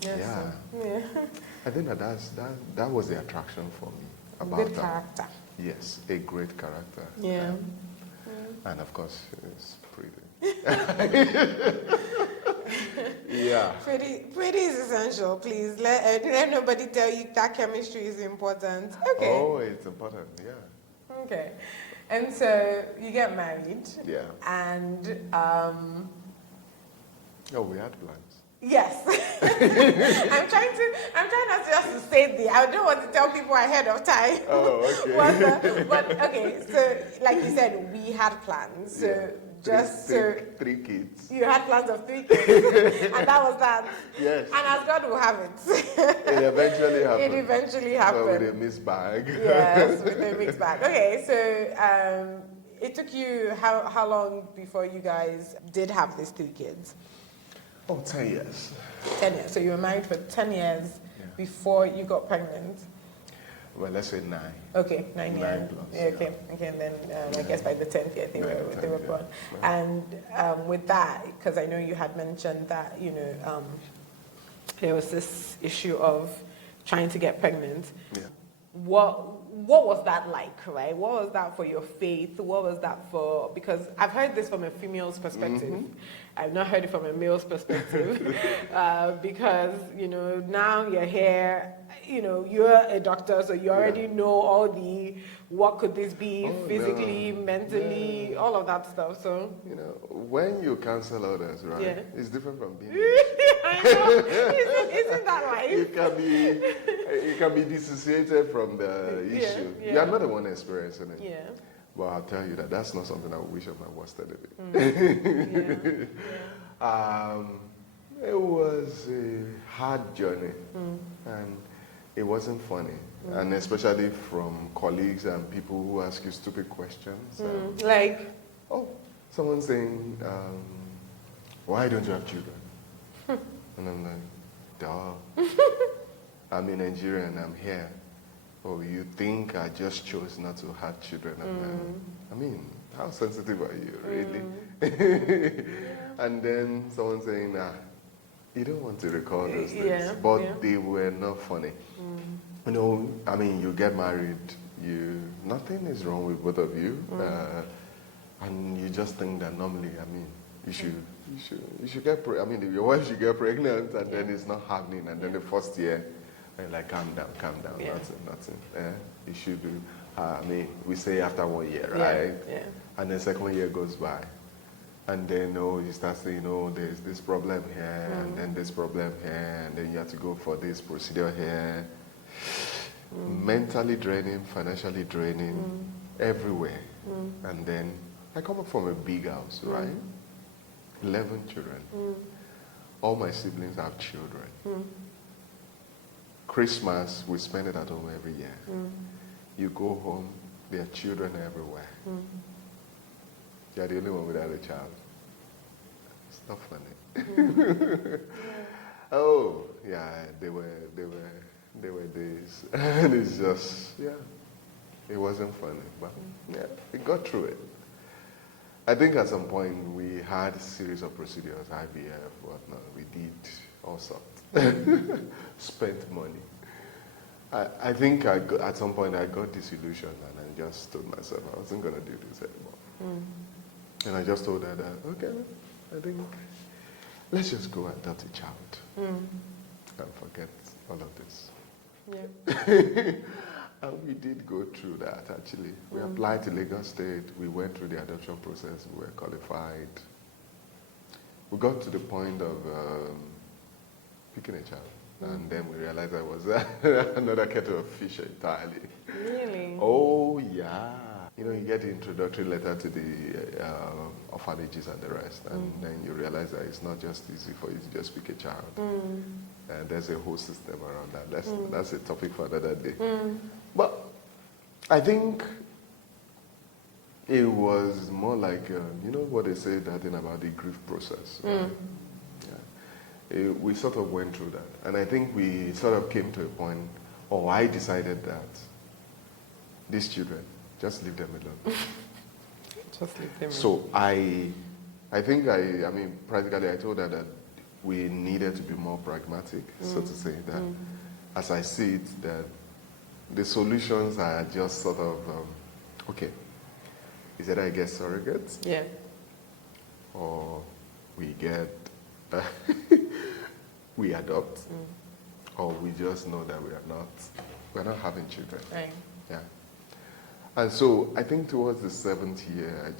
Yes, Yeah. Yeah. I think that was the attraction for me about Good her. character. Yes, a great character. Yeah. And of course, it's pretty. Yeah. Pretty is essential. Please let nobody tell you that chemistry is important. Okay. Oh, it's important. Yeah. Okay. And so you get married. Yeah. And Oh, we had plans. yes. I'm trying not just to say I don't want to tell people ahead of time. Oh, okay. but okay, so like you said, we had plans. So Yeah. just three kids. you had plans of 3 kids, and that was that. Yes. And as God will have it. It eventually happened. It eventually happened. But with a mixed bag. Yes, with a mixed bag. Okay, so it took you how long before you guys did have these 3 kids? Oh, 10 years. 10 years. So you were married for 10 years before you got pregnant. Well, let's say 9. Okay, 9 9 years. plus, Yeah, okay, okay, and then I guess by the 10th year they were born. Yeah. And with that, because I know you had mentioned that there was this issue of trying to get pregnant. Yeah. What was that like, right? What was that for your faith? What was that for? Because I've heard this from a female's perspective. I've not heard it from a male's perspective. Because, now you're here, you're a doctor, so you already know all what could this be physically, mentally, all of that stuff. So When you cancel others, right? Yeah. It's different from being. I know. Isn't that right? It can be dissociated from the issue. yeah. You are not the one experiencing it. Yeah. But I'll tell you that's not something I would wish on my worst enemy. It was a hard journey, and it wasn't funny, and especially from colleagues and people who ask you stupid questions. Like, Someone saying, "Why don't you have children?" And I'm like, "Duh, I'm in Nigeria and I'm here. Oh, you think I just chose not to have children?" I mean, how sensitive are you, really? And then someone saying, you don't want to recall those things. But they were not funny. You get married, nothing is wrong with both of you. And you just think that normally, you should get your wife should get pregnant, and then it's not happening, and then the first year, and like, calm down, nothing. You should do. We say after 1 year, right? Yeah. And the second year goes by, and then you start saying, there's this problem here, and then this problem here, and then you have to go for this procedure here. Mentally draining, financially draining, everywhere. And then I come up from a big house, right? 11 children. All my siblings have children. Christmas, we spend it at home every year. You go home, there are children everywhere. You're the only one without a child. It's not funny. Oh, yeah, they were days. And it's just, it wasn't funny. But, we got through it. I think at some point we had a series of procedures, IVF, whatnot. We did all sorts. Spent money. I think at some point I got disillusioned, and I just told myself I wasn't going to do this anymore. And I just told her that, okay, I think let's just go adopt a child and forget all of this. Yeah. And we did go through that, actually. We applied to Lagos State. We went through the adoption process. We were qualified. We got to the point of picking a child. And then we realized I was another kettle of fish entirely. Really? Oh, yeah. You get the introductory letter to the orphanages and the rest. And then you realize that it's not just easy for you to just pick a child. And there's a whole system around that. That's a topic for another day. But I think it was more like, what they say, that thing about the grief process. Right? we sort of went through that. And I think we sort of came to a point, or I decided that these children, just leave them alone. Just leave them. So I think I mean, practically I told her that we needed to be more pragmatic, so to say, that as I see it, that the solutions are just sort of, okay, is either I get surrogates, Yeah. or we get, we adopt, or we just know that we're not having children. Right. Yeah. And so I think towards the 7th year,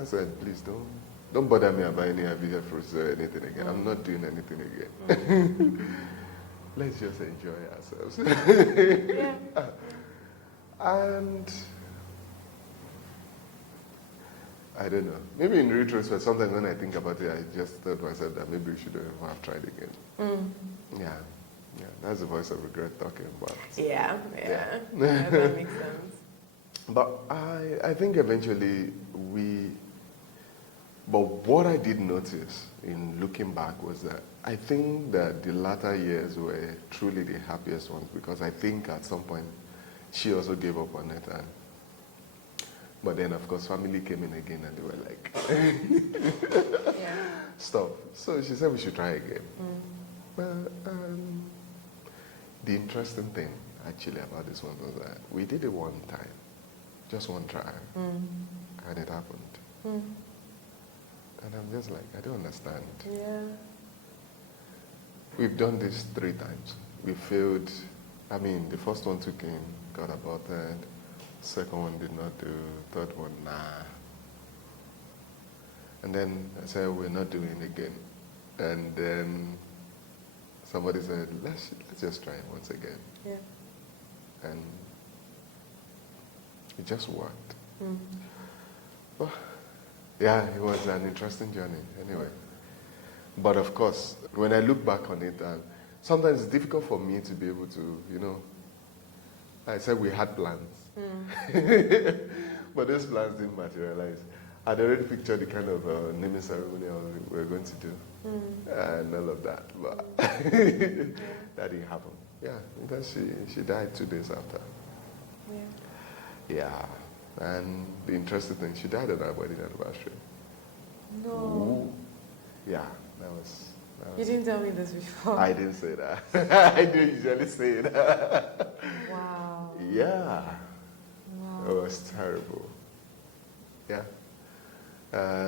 I said, please don't bother me about any artificial fruits or anything again. I'm not doing anything again. Let's just enjoy ourselves. Yeah. And I don't know. Maybe in retrospect, sometimes when I think about it, I just thought to myself that maybe we should have tried again. Yeah. Yeah, that's the voice of regret talking about. Yeah. That makes sense. But I think eventually but what I did notice in looking back was that I think that the latter years were truly the happiest ones, because I think at some point she also gave up on it. But then, of course, family came in again and they were like, stop. So she said we should try again. But the interesting thing actually about this one was that we did it one time, just one trial, and it happened. And I'm just like, I don't understand. Yeah. We've done this 3 times. We failed. I mean, the first one took in, got aborted. Second one did not do. Third one, nah. And then I said, we're not doing it again. And then somebody said, let's just try it once again. Yeah. And it just worked. Well, yeah, it was an interesting journey anyway. But of course, when I look back on it, sometimes it's difficult for me to be able to, I said we had plans. But those plans didn't materialize. I'd already pictured the kind of naming ceremony we were going to do. And all of that. But that didn't happen. Yeah, because she died 2 days after. Yeah. And the interesting thing, she died on our wedding anniversary. No. Ooh. Yeah, that was. You didn't tell me this before. I didn't say that. I do usually say that. Wow. Yeah. Wow. It was terrible. Yeah.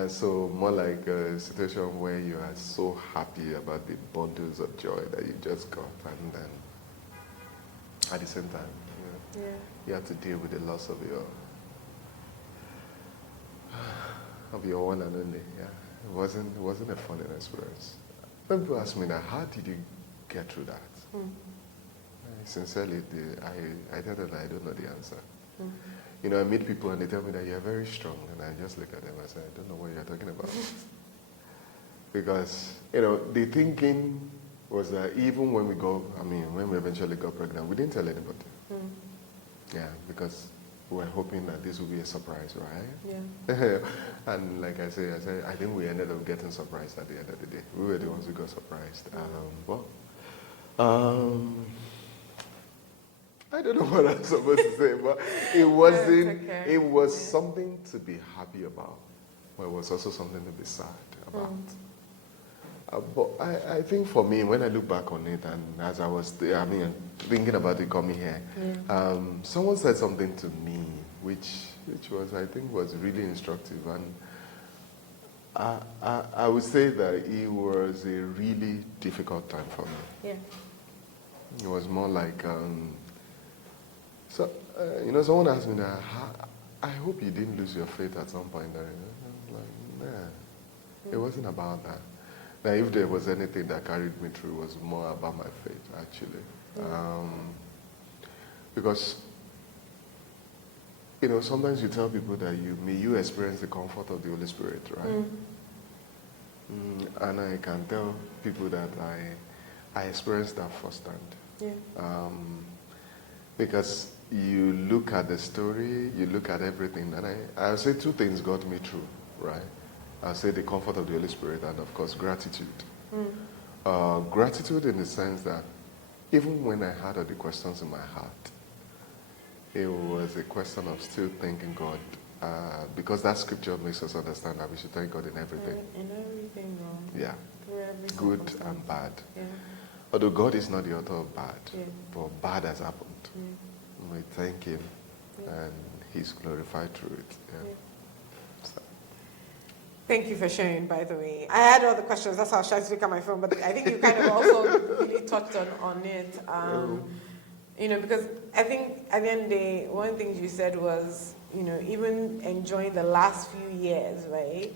So more like a situation where you are so happy about the bundles of joy that you just got, and then at the same time, you have to deal with the loss of your one and only. Yeah, it wasn't a fun experience. When people ask me that, how did you get through that? Sincerely, I tell them that I don't know the answer. I meet people and they tell me that you're very strong, and I just look at them and say, I don't know what you're talking about. Because, the thinking was that even when when we eventually got pregnant, we didn't tell anybody. Yeah, because we were hoping that this would be a surprise, right? Yeah. And like I said, I think we ended up getting surprised at the end of the day. We were the ones who got surprised. I don't know what I'm supposed to say, but it wasn't. Okay. It was something to be happy about, but it was also something to be sad about. But I think for me, when I look back on it, and as I was, thinking about it coming here, someone said something to me, which was, I think, was really instructive, and I would say that it was a really difficult time for me. Yeah. It was more like, someone asked me that, I hope you didn't lose your faith at some point. I was like, nah, it wasn't about that. Now, if there was anything that carried me through, it was more about my faith, actually. Because, sometimes you tell people that you experience the comfort of the Holy Spirit, right? And I can tell people that I experienced that firsthand. Yeah. Because you look at the story, you look at everything, and I'll say 2 things got me through, right? I'll say the comfort of the Holy Spirit and, of course, gratitude. Gratitude in the sense that even when I had all the questions in my heart, it was a question of still thanking God. Because that scripture makes us understand that we should thank God in everything. In everything, Yeah. through every Good circumstance. and bad. Yeah. Although God is not the author of bad, Yeah. but bad has happened. Yeah. We thank Him, Yeah. and He's glorified through it. Yeah. Yeah. So, Thank you for sharing, by the way. I had all the questions, that's how I was trying to look at my phone, but I think you kind of also really touched on it. You know, because I think at the end of the day, one of the things you said was, you know, even enjoying the last few years, right?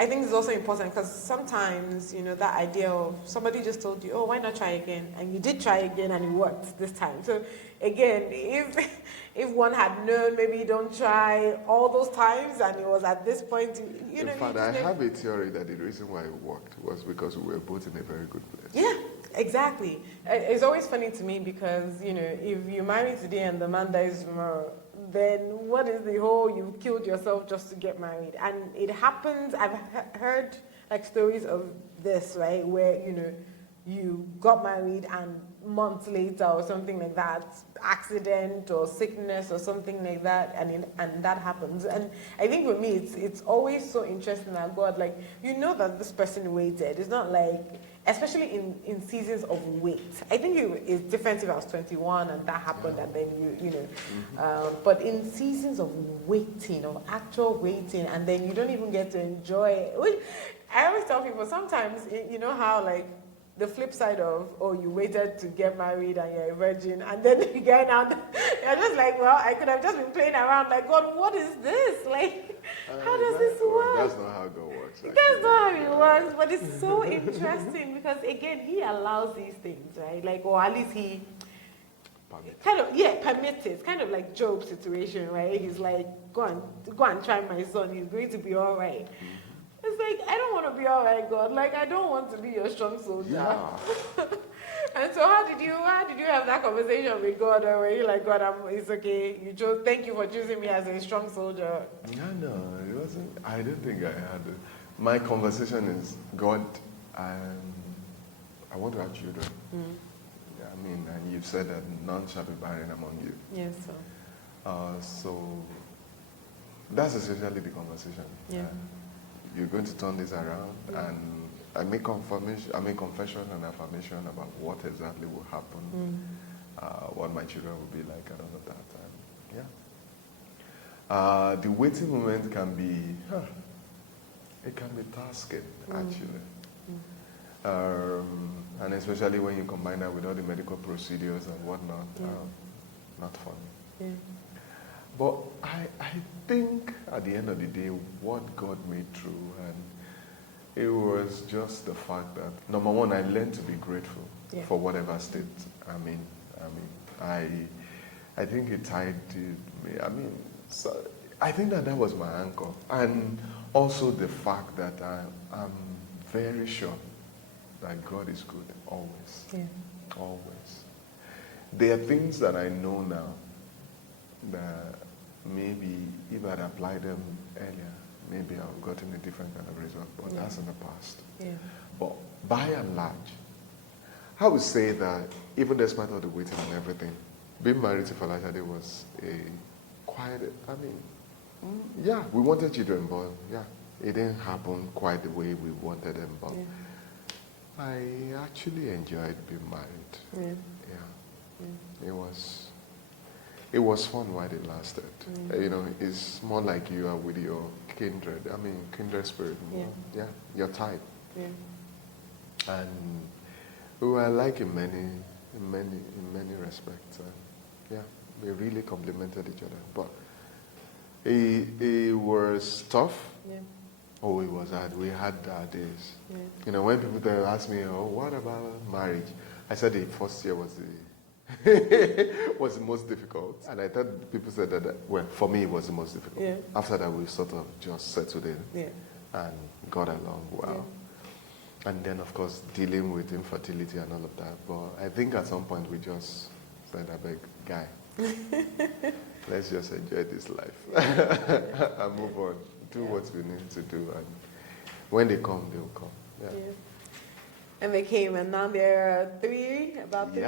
I think it's also important because sometimes, you know, that idea of somebody just told you, oh, why not try again? And you did try again and it worked this time. So again, if one had known, maybe you don't try all those times and it was at this point, you know. in fact, I have a theory that the reason why it worked was because we were both in a very good place. Yeah, exactly. It's always funny to me because, you know, if you marry today and the man dies tomorrow, then what is the whole you killed yourself just to get married? And it happens, I've heard like stories of this, right, where, you know, you got married and months later or something like that, accident or sickness or something like that, and that happens. And I think for me, it's always so interesting that God, like, you know that this person waited. It's not like, especially in seasons of wait. I think it's different if I was 21 and that happened and then you know. But in seasons of waiting, of actual waiting, and then you don't even get to enjoy it. I always tell people sometimes, you know how like, the flip side of, oh, you waited to get married and you're a virgin, and then you get out, you're just like, well, I could have just been playing around, like, God, what is this? Like, how does this work? That's not how God works. That's not how it works, but it's so interesting because, again, He allows these things, right? Like, or at least He kind of, permits it. It's kind of like Job's situation, right? He's like, go and try my son. He's going to be all right. It's like, I don't want to be all right, God. Like, I don't want to be your strong soldier. Yeah. And so how did you have that conversation with God? Or were you like, God, it's okay. Thank you for choosing me as a strong soldier. No, it wasn't. I don't think I had it. My conversation is, God, I want to have children. Yeah, I mean, and you've said that none shall be barren among you. Yes, sir. So that's essentially the conversation. Yeah. You're going to turn this around, and I make confession and affirmation about what exactly will happen, what my children will be like, and all of that. And the waiting moment can be, it can be tasking actually, and especially when you combine that with all the medical procedures and whatnot, not fun. Yeah. But I think at the end of the day, what God made true, and it was just the fact that, number one, I learned to be grateful for whatever state I'm in. I think it tied to me. So I think that was my anchor. And also the fact that I'm very sure that God is good, always. Yeah. Always. There are things that I know now that maybe if I'd applied them earlier, maybe I would have gotten a different kind of result, but that's in the past. Yeah. But by and large, I would say that even despite all the waiting and everything, being married to Olajide was a quiet, we wanted children, but it didn't happen quite the way we wanted them, but I actually enjoyed being married. It was fun while it lasted. You know, it's more like you are with your kindred spirit. Your type. And we were alike in many respects. We really complemented each other. But it was tough. Oh, it was hard. We had our days. You know, when people ask me, oh, what about marriage? I said the first year was was the most difficult. And I thought people said that, well, for me it was the most difficult. After that we sort of just settled in and got along well. And then of course dealing with infertility and all of that. But I think at some point we just said, I beg, guy, let's just enjoy this life and move on. Do what we need to do, and when they come, they'll come. Yeah. And they came, and now there are about three.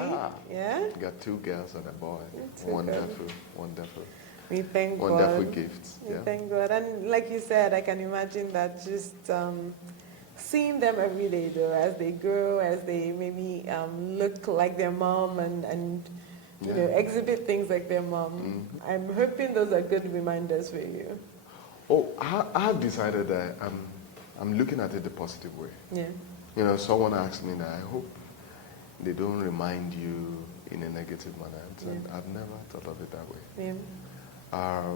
Yeah. Got 2 girls and a boy. Wonderful. We thank Wonderful God. gifts. We Yeah. thank God. And like you said, I can imagine that just seeing them every day, though, as they grow, as they maybe look like their mom and you know, exhibit things like their mom. I'm hoping those are good reminders for you. Oh, I've decided that I'm looking at it the positive way. Yeah. You know, someone asked me that I hope they don't remind you in a negative manner. And I've never thought of it that way. Yeah.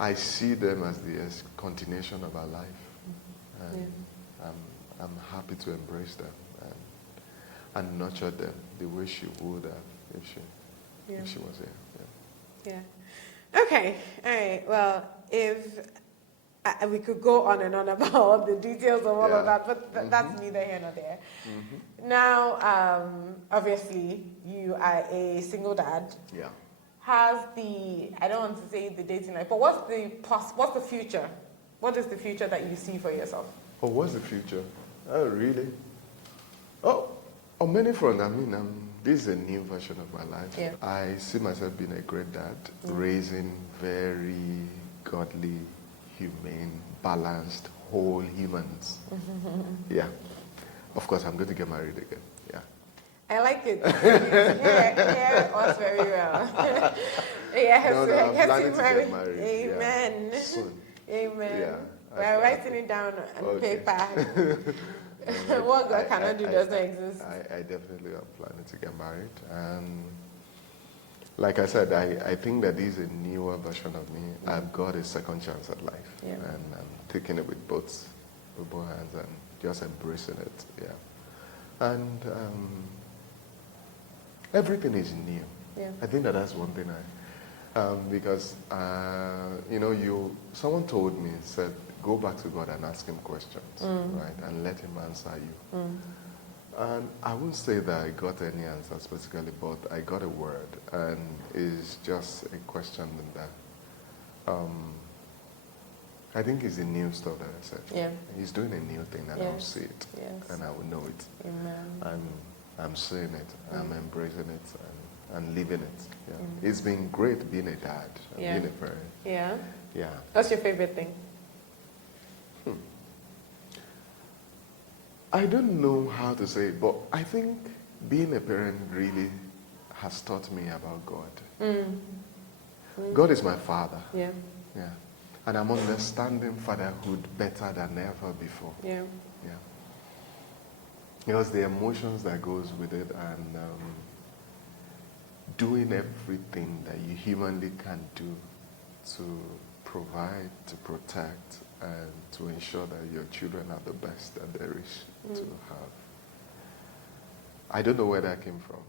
I see them as the continuation of our life. And I'm happy to embrace them and nurture them the way she would have if she was here. Yeah. Okay. All right. Well, if we could go on and on about all the details of all of that, but that's neither here nor there. Now, obviously, you are a single dad. Yeah. Has I don't want to say the dating life, but what's the future? What is the future that you see for yourself? Oh, what's the future? Oh, really? Oh, on many fronts. I mean, this is a new version of my life. Yeah. I see myself being a great dad, raising very godly, humane, balanced, whole humans. Yeah. Of course, I'm going to get married again. Yeah. I like it. Hear us very well. I'm planning to get married. Amen. Yeah. Soon. Amen. Yeah. We're writing it down on paper. What God cannot do does not exist. I definitely am planning to get married. And like I said, I think that this is a newer version of me. I've got a second chance at life. Yeah. And I'm taking it with both hands and just embracing it. Yeah. And everything is new. Yeah. I think that's one thing because, someone told me, said, go back to God and ask him questions, right? And let him answer you. And I wouldn't say that I got any answer specifically, but I got a word. And it's just a question that I think it's the new stuff that I said. Yeah. He's doing a new thing and I'll see it. Yes. And I will know it. Amen. I'm seeing it. I'm embracing it and living it. Yeah. It's been great being a dad, being a parent. Yeah. Yeah. What's your favorite thing? I don't know how to say it, but I think being a parent really has taught me about God. God is my father. Yeah. Yeah. And I'm understanding fatherhood better than ever before. Yeah. Yeah. Because the emotions that goes with it and doing everything that you humanly can do to provide, to protect, and to ensure that your children have the best that there is to have. I don't know where that came from.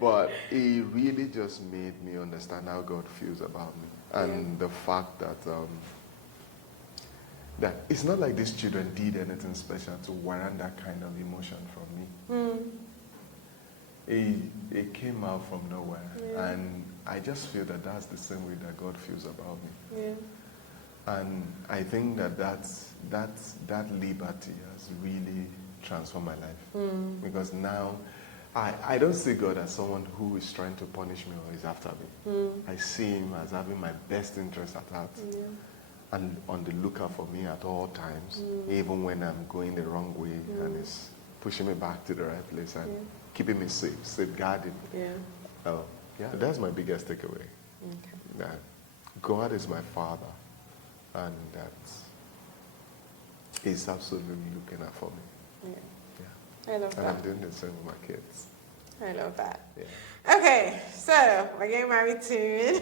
But it really just made me understand how God feels about me. And the fact that that it's not like these children did anything special to warrant that kind of emotion from me. It came out from nowhere. And I just feel that that's the same way that God feels about me. Yeah. And I think that liberty has really transformed my life. Because now I don't see God as someone who is trying to punish me or is after me. I see him as having my best interest at heart. And on the lookout for me at all times, even when I'm going the wrong way and is pushing me back to the right place and keeping me safe, safeguarding. Yeah, that's my biggest takeaway. Okay. That God is my father and that he's absolutely looking out for me. I love And that. I'm doing the same with my kids. I love that. Yeah. Okay, so we're getting married soon.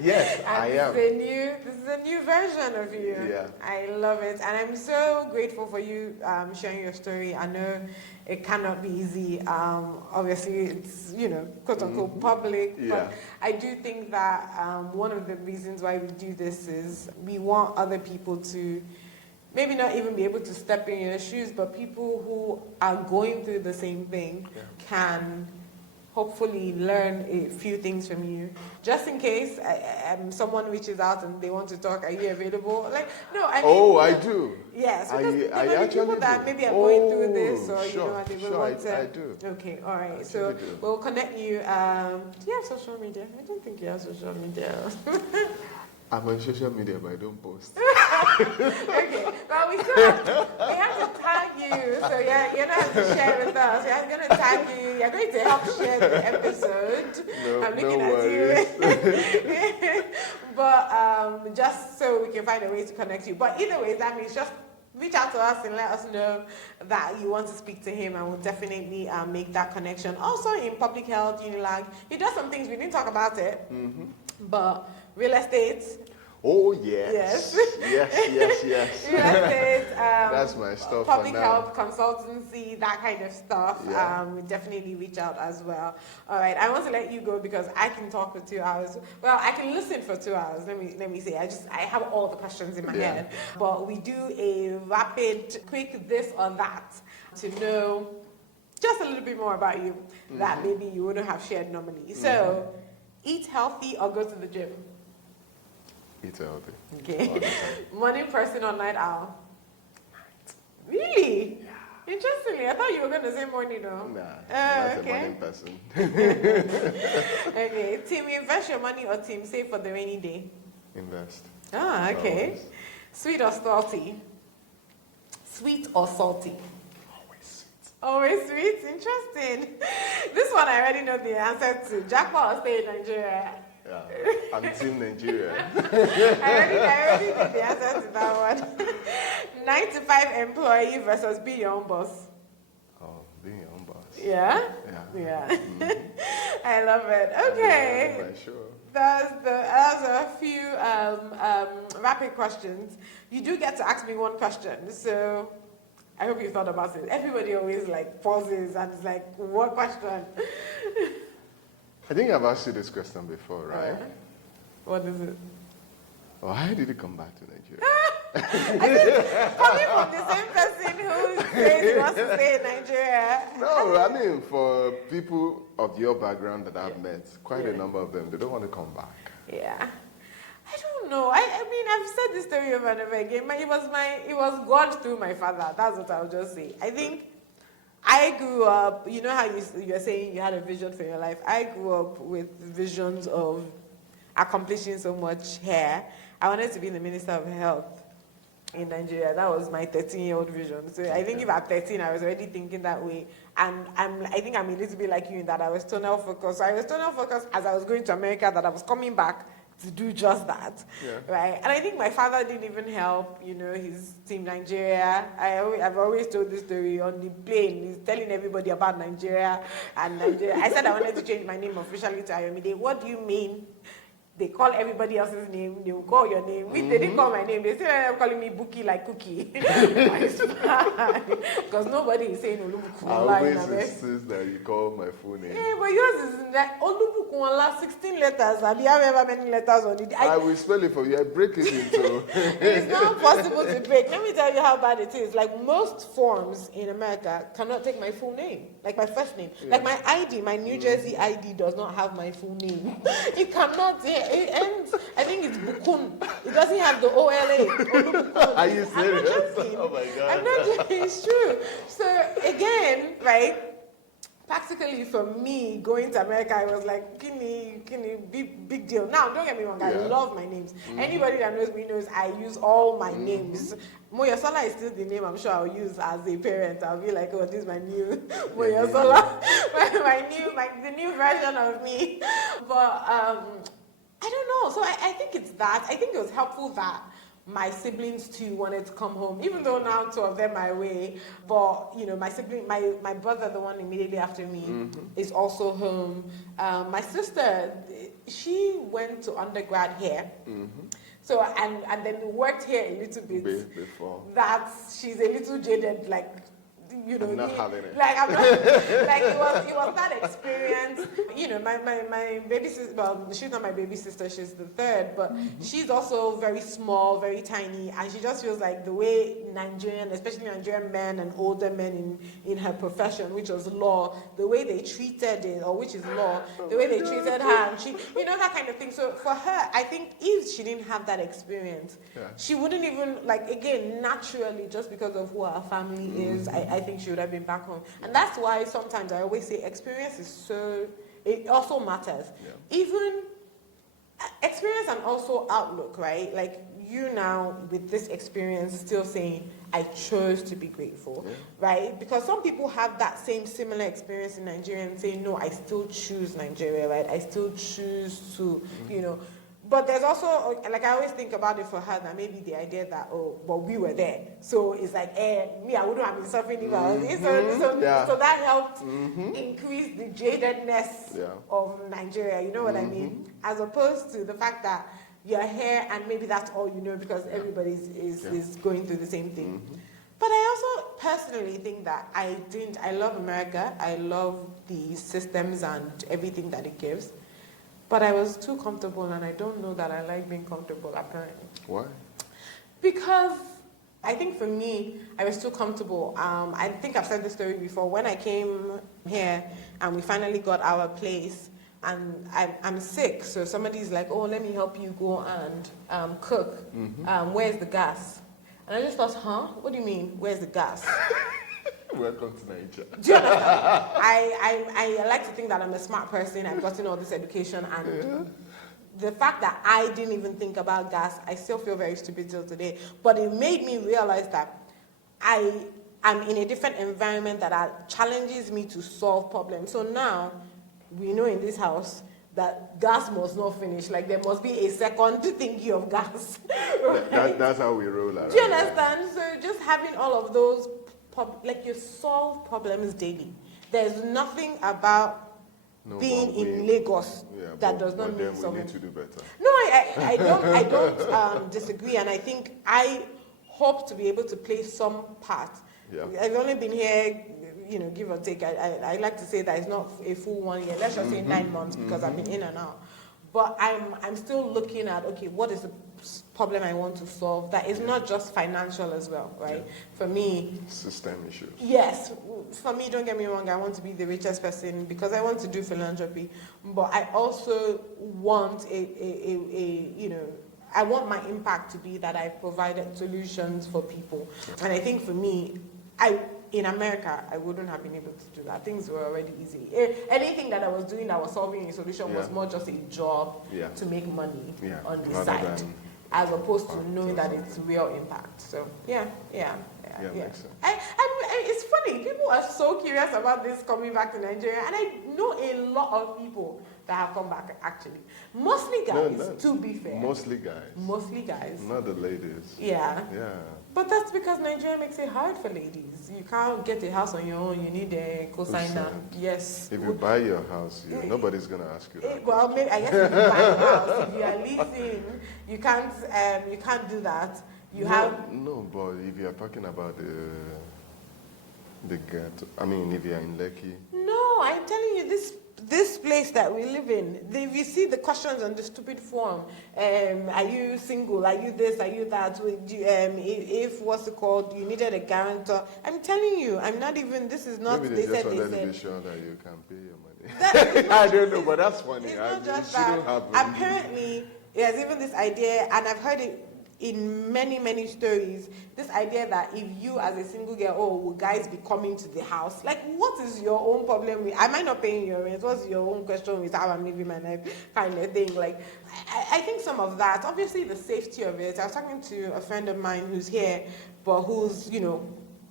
Yes, I am. This is a new version of you. Yeah. I love it. And I'm so grateful for you sharing your story. I know it cannot be easy. Obviously, it's, quote unquote public. Yeah. But I do think that one of the reasons why we do this is we want other people to maybe not even be able to step in your shoes, but people who are going through the same thing can hopefully learn a few things from you. Just in case someone reaches out and they want to talk, are you available? Like, no, I mean... Oh, I do. Yes, because there I might be people actually that do. maybe are going through this, or Sure, they will sure, want to... I do. Okay, all right. I So actually do. we'll connect you. Do you have social media? I don't think you have social media. I'm on social media, but I don't post. Okay, well, we have to tag you, so you're not have to share with us. We're going to tag you. You're going to help share the episode. No, I'm looking no worries. at you. But just so we can find a way to connect you. But either way, that means just reach out to us and let us know that you want to speak to him, and we'll definitely make that connection. Also in public health, Unilag, he does some things, we didn't talk about it, but real estate. Oh, yes. Yes. Real estate, that's my stuff. public health consultancy, that kind of stuff. Yeah. We definitely reach out as well. All right, I want to let you go because I can talk for 2 hours. Well, I can listen for 2 hours. Let me say, I have all the questions in my head. But we do a rapid, quick this or that to know just a little bit more about you that maybe you wouldn't have shared normally. So, eat healthy or go to the gym? Eat healthy. Okay. Morning person or night owl? Really? Yeah. Interestingly, I thought you were going to say morning, though. Nah, not okay. a morning person. Okay. Team invest your money or team save for the rainy day? Invest. Ah, okay. Always. Sweet or salty? Sweet or salty? Always sweet. Always sweet? Interesting. This one I already know the answer to. Jackpot or stay in Nigeria? Yeah, I'm Team Nigeria. I already knew the answer to that one. 9 to 5 employee versus be your own boss. Oh, being your own boss. Yeah? Yeah. I love it. Okay. Yeah, sure. That's a few rapid questions. You do get to ask me one question, so I hope you thought about it. Everybody always pauses and is like, what question? I think I've asked you this question before, right? What is it? Why did you come back to Nigeria? I said, coming from the same person who says he wants to stay in Nigeria. No, I mean, for people of your background that I've met, quite a number of them, they don't want to come back. Yeah. I don't know. I mean, I've said this story over and over again. It was God through my father. That's what I'll just say. I think I grew up, you know how you're saying you had a vision for your life. I grew up with visions of accomplishing so much here. I wanted to be the Minister of Health in Nigeria. That was my 13-year-old vision. So I think if at 13, I was already thinking that way. And I think I'm a little bit like you in that I was tunnel focused. So I was tunnel focused as I was going to America, that I was coming back to do just that, right? And I think my father didn't even help, his Team Nigeria. I've always told this story on the plane. He's telling everybody about Nigeria and Nigeria. I said I wanted to change my name officially to Ayomide. What do you mean? They call everybody else's name. They will call your name. They didn't call my name. They still end up calling me Buki like Cookie. Because nobody is saying Olubuku. I always insist that you call my full name. Yeah, but yours is like Olubuku, 16 letters. Have you ever many letters on it? I will spell it for you. I break it into... It's not possible to break. Let me tell you how bad it is. Like most forms in America cannot take my full name. Like my first name. Yeah. Like my ID, my New Jersey ID does not have my full name. It cannot... It ends, I think it's Bukun. It doesn't have the OLA. Are you serious? I'm not joking. Oh my God. I'm not joking. It's true. So again, right, practically for me, going to America, I was like, big deal. Now, don't get me wrong, I love my names. Anybody that knows me knows I use all my names. Moyosola is still the name I'm sure I'll use as a parent. I'll be like, oh, this is my new Moyosola. the new version of me. But, I don't know. So I think it's that. I think it was helpful that my siblings too wanted to come home, even though now 2 of them are away. But my sibling, my brother, the one immediately after me, is also home. My sister, she went to undergrad here. So and then worked here a little bit. Before. She's a little jaded, I'm not having it. Like I'm not, like it was that experience. my baby sister, well, she's not my baby sister, she's the third, but she's also very small, very tiny, and she just feels like the way especially Nigerian men and older men in her profession, which was law, the way they treated it, or which is law, the way they treated her, and she, that kind of thing. So for her, I think if she didn't have that experience, she wouldn't even, again, naturally, just because of who her family is, I think she would have been back home. And that's why sometimes I always say experience it also matters. Even experience and also outlook, right? Like you now with this experience still saying, I chose to be grateful, right? Because some people have that similar experience in Nigeria and say, no, I still choose Nigeria, right? I still choose to, But there's also, I always think about it for her, that maybe the idea that, we were there. So it's like, me, I wouldn't have been suffering if I was there. So that helped increase the jadedness of Nigeria, you know what I mean? As opposed to the fact that you're here and maybe that's all you know because everybody is going through the same thing. But I also personally think that I love America. I love the systems and everything that it gives. But I was too comfortable, and I don't know that I like being comfortable, apparently. Why? Because I think for me, I was too comfortable. I think I've said this story before. When I came here and we finally got our place, and I'm sick, so somebody's like, oh, let me help you go and cook. Where's the gas? And I just thought, what do you mean, where's the gas? Welcome to Nigeria. Do you understand? I like to think that I'm a smart person. I've gotten all this education, and the fact that I didn't even think about gas, I still feel very stupid till today. But it made me realize that I am in a different environment that challenges me to solve problems. So now, we know in this house that gas must not finish. Like there must be a second thingy of gas. Right? That's how we roll around. Do you understand? So just having all of those, you solve problems daily. There's nothing about being in Lagos that does not mean something. We need to do better. No, I don't disagree, and I think I hope to be able to play some part. I've only been here, give or take. I like to say that it's not a full 1 year. Let's just say 9 months because I've been in and out. But I'm still looking at, what is the problem I want to solve that is not just financial as well, right? For me, system issues. Yes, for me, don't get me wrong, I want to be the richest person because I want to do philanthropy, but I also want I want my impact to be that I've provided solutions for people. And I think for me, in America, I wouldn't have been able to do that. Things were already easy. Anything that I was doing that was solving a solution was more just a job to make money on the side, as opposed to knowing that it's real impact. So, makes sense. It's funny, people are so curious about this coming back to Nigeria, and I know a lot of people that have come back, actually. Mostly guys, to be fair. Mostly guys. Not the ladies. Yeah. But that's because Nigeria makes it hard for ladies. You can't get a house on your own. You need a cosigner. Yes. If you buy your house, nobody's going to ask you that. Well, maybe I guess if you buy a house, if you are leasing, you can't do that. No, but if you are talking about the ghetto, if you are in Lekki. No, I'm telling you, this place that we live in, if you see the questions on the stupid form, are you single, are you this, are you that, if what's it called, you needed a guarantor, I'm telling you, I'm not even, this is not, maybe they said, to be sure that you can pay your money. I don't know, but that's funny. It's not just that. Apparently, there's even this idea, and I've heard it in many, many stories, this idea that if you as a single girl, will guys be coming to the house? Like, what is your own problem with, am I not paying your rent? What's your own question with how I'm living my life kind of thing? Like, I think some of that, obviously the safety of it. I was talking to a friend of mine who's here, but who's,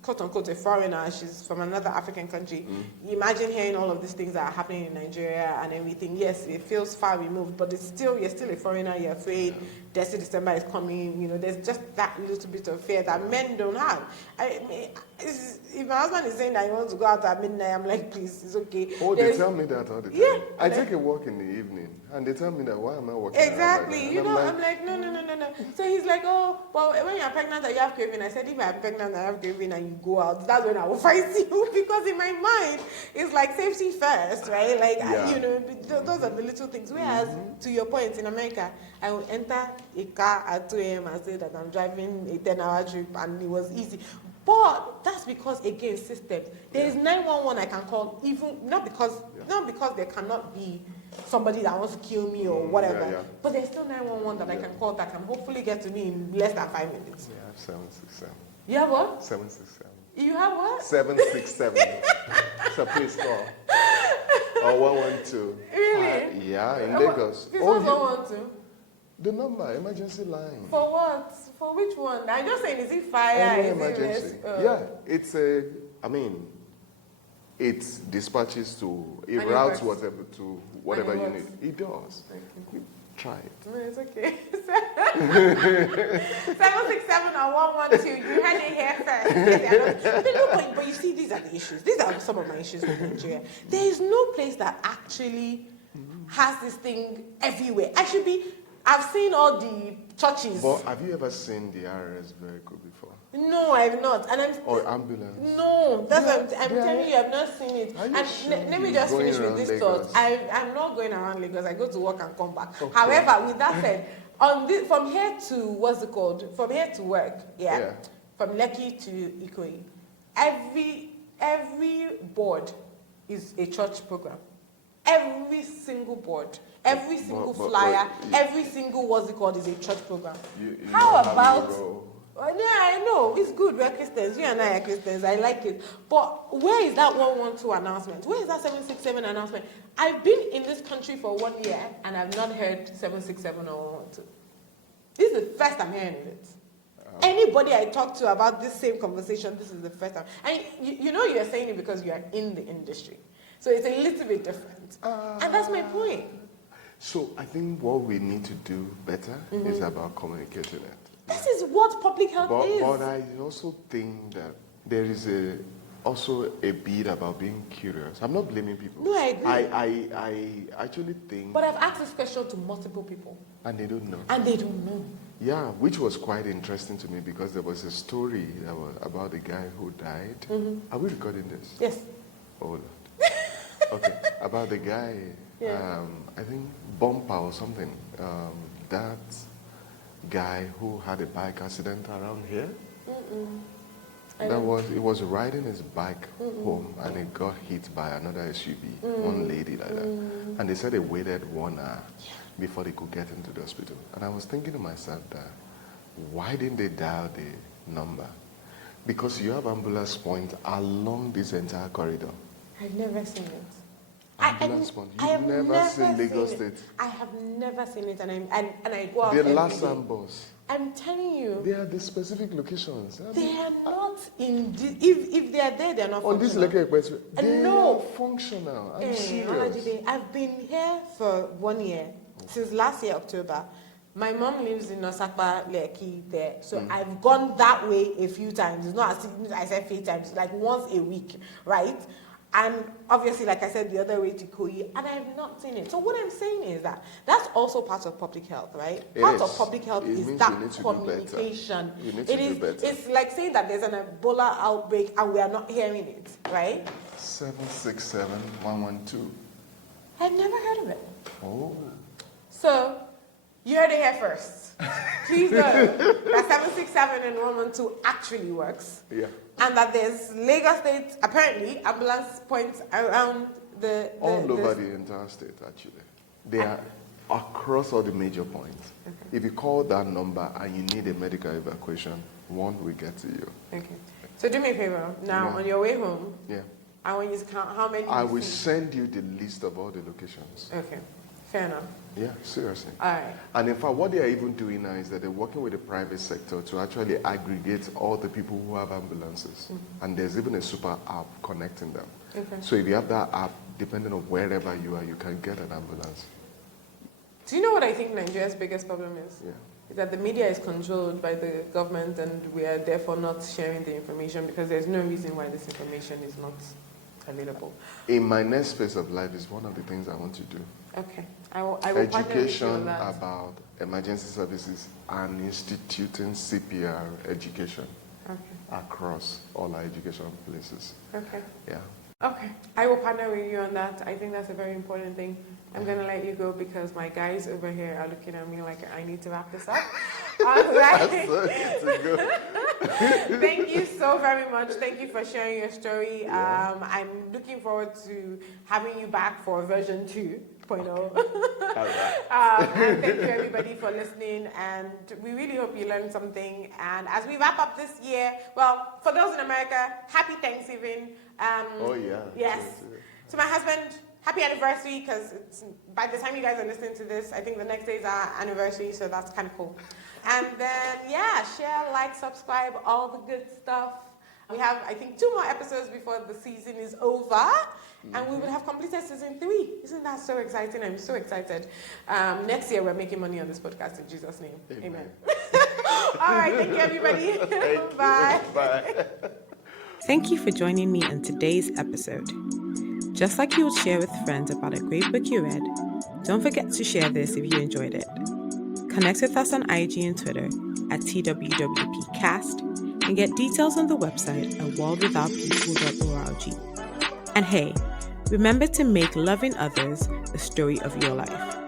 quote unquote a foreigner, she's from another African country. Imagine hearing all of these things that are happening in Nigeria and everything. Yes, it feels far removed, but you're still a foreigner, you're afraid. Desi December is coming, there's just that little bit of fear that men don't have. If my husband is saying that he wants to go out at midnight, I'm like, please, it's okay. Oh, they tell me that all the time. I take a walk in the evening, and they tell me that, why am I walking? Exactly, I'm like, no. So he's like, oh, well, when you're pregnant and you have craving, I said, if I'm pregnant and I have craving and you go out, that's when I will fight you. Because in my mind, it's like safety first, right? Like, those are the little things. Whereas, to your point, in America, I will enter a car at 2 a.m. and say that I'm driving a 10-hour trip and it was easy. But that's because, again, systems. There is 911 I can call, even not because there cannot be somebody that wants to kill me or whatever. But there's still 911 that I can call that can hopefully get to me in less than 5 minutes. Yeah, I have 767. You have what? 767. You have what? 767. So please call. Or 112. Really? Yeah, in Lagos. This one's 112. The number, emergency line. For what? For which one? I'm just saying, is it fire? Any is emergency. Yeah, it's a, it dispatches to, it routes whatever to whatever you need. It does. You try it. No, it's okay. 767 or 112. You heard it here first. But you see, these are the issues. These are some of my issues with Nigeria. There is no place that actually has this thing everywhere. I've seen all the churches. But have you ever seen the RS vehicle before? No, I've not. Or ambulance? No, that's what I'm telling you, I've not seen it. And let me just finish with this thought. I'm not going around Lagos. I go to work and come back. Okay. However, with that said, from here to, what's it called? From here to work, from Lekki to Ikoyi, every board is a church program. Every single board, every single flyer, every single, what's it called, is a church program. How about... I know, it's good, we're Christians, you and I are Christians, I like it. But where is that 112 announcement? Where is that 767 announcement? I've been in this country for 1 year and I've not heard 767 or 112. This is the first I'm hearing it. Anybody I talk to about this same conversation, this is the first time. And you're saying it because you are in the industry. So it's a little bit different. And that's my point. So I think what we need to do better is about communicating it. This is what public health is. But I also think that there is also a bit about being curious. I'm not blaming people. No, I agree. I actually think... But I've asked this question to multiple people. And they don't know. Yeah, which was quite interesting to me because there was a story that was about a guy who died. Are we recording this? Yes. Oh, Lord. Okay, about the guy, I think Bumper or something, that guy who had a bike accident around here. He was riding his bike home and he got hit by another SUV, one lady like that. And they said they waited 1 hour before they could get into the hospital. And I was thinking to myself that, why didn't they dial the number? Because you have ambulance points along this entire corridor. I've never seen it. Ambulance point. You've never seen Lagos State. I have never seen it, and I go out. The last bus. I'm telling you. They are the specific locations. They are not in. If they are there, they are not. On this Lekki Expressway, they are functional. I'm serious. Olajide, I've been here for 1 year since last year October. My mom lives in Osakpa, Lekki there, so I've gone that way a few times. It's not as if I said 3 times, like once a week, right? And obviously, like I said, the other way to Koyi, and I have not seen it. So what I'm saying is that that's also part of public health, right? Part of public health is that communication. It's like saying that there's an Ebola outbreak and we are not hearing it, right? 767 112. I've never heard of it. Oh. So you heard it here first. Please know that 767 and 112 actually works. Yeah. And that there's Lagos State, apparently, ambulance points around all over the entire state, actually. They are across all the major points. Okay. If you call that number and you need a medical evacuation, one will get to you. Okay. So do me a favor. Now, on your way home, I want you to count how many. I will send you the list of all the locations. Okay. Fair enough. Yeah, seriously. All right. And in fact, what they are even doing now is that they're working with the private sector to actually aggregate all the people who have ambulances. And there's even a super app connecting them. Okay. So if you have that app, depending on wherever you are, you can get an ambulance. Do you know what I think Nigeria's biggest problem is? Yeah. Is that the media is controlled by the government and we are therefore not sharing the information because there's no reason why this information is not available. In my next phase of life is one of the things I want to do. Okay. I will education about emergency services and instituting CPR education across all our education places. Okay. Yeah. Okay. I will partner with you on that. I think that's a very important thing. I'm going to let you go because my guys over here are looking at me like I need to wrap this up. Thank you so very much. Thank you for sharing your story. Yeah. I'm looking forward to having you back for version 2.0. And thank you everybody for listening, and we really hope you learned something. And as we wrap up this year, well, for those in America, happy Thanksgiving. Yes. To my husband, happy anniversary, because by the time you guys are listening to this, I think the next day is our anniversary, so that's kind of cool. And then, share, like, subscribe, all the good stuff. We have, I think, 2 more episodes before the season is over, and we will have completed season 3. Isn't that so exciting? I'm so excited. Next year, we're making money on this podcast in Jesus' name. Amen. All right, thank you, everybody. Bye. Bye. Thank you for joining me on today's episode. Just like you would share with friends about a great book you read, don't forget to share this if you enjoyed it. Connect with us on IG and Twitter at TWWPcast and get details on the website at worldwithoutpeople.org. And hey, remember to make loving others the story of your life.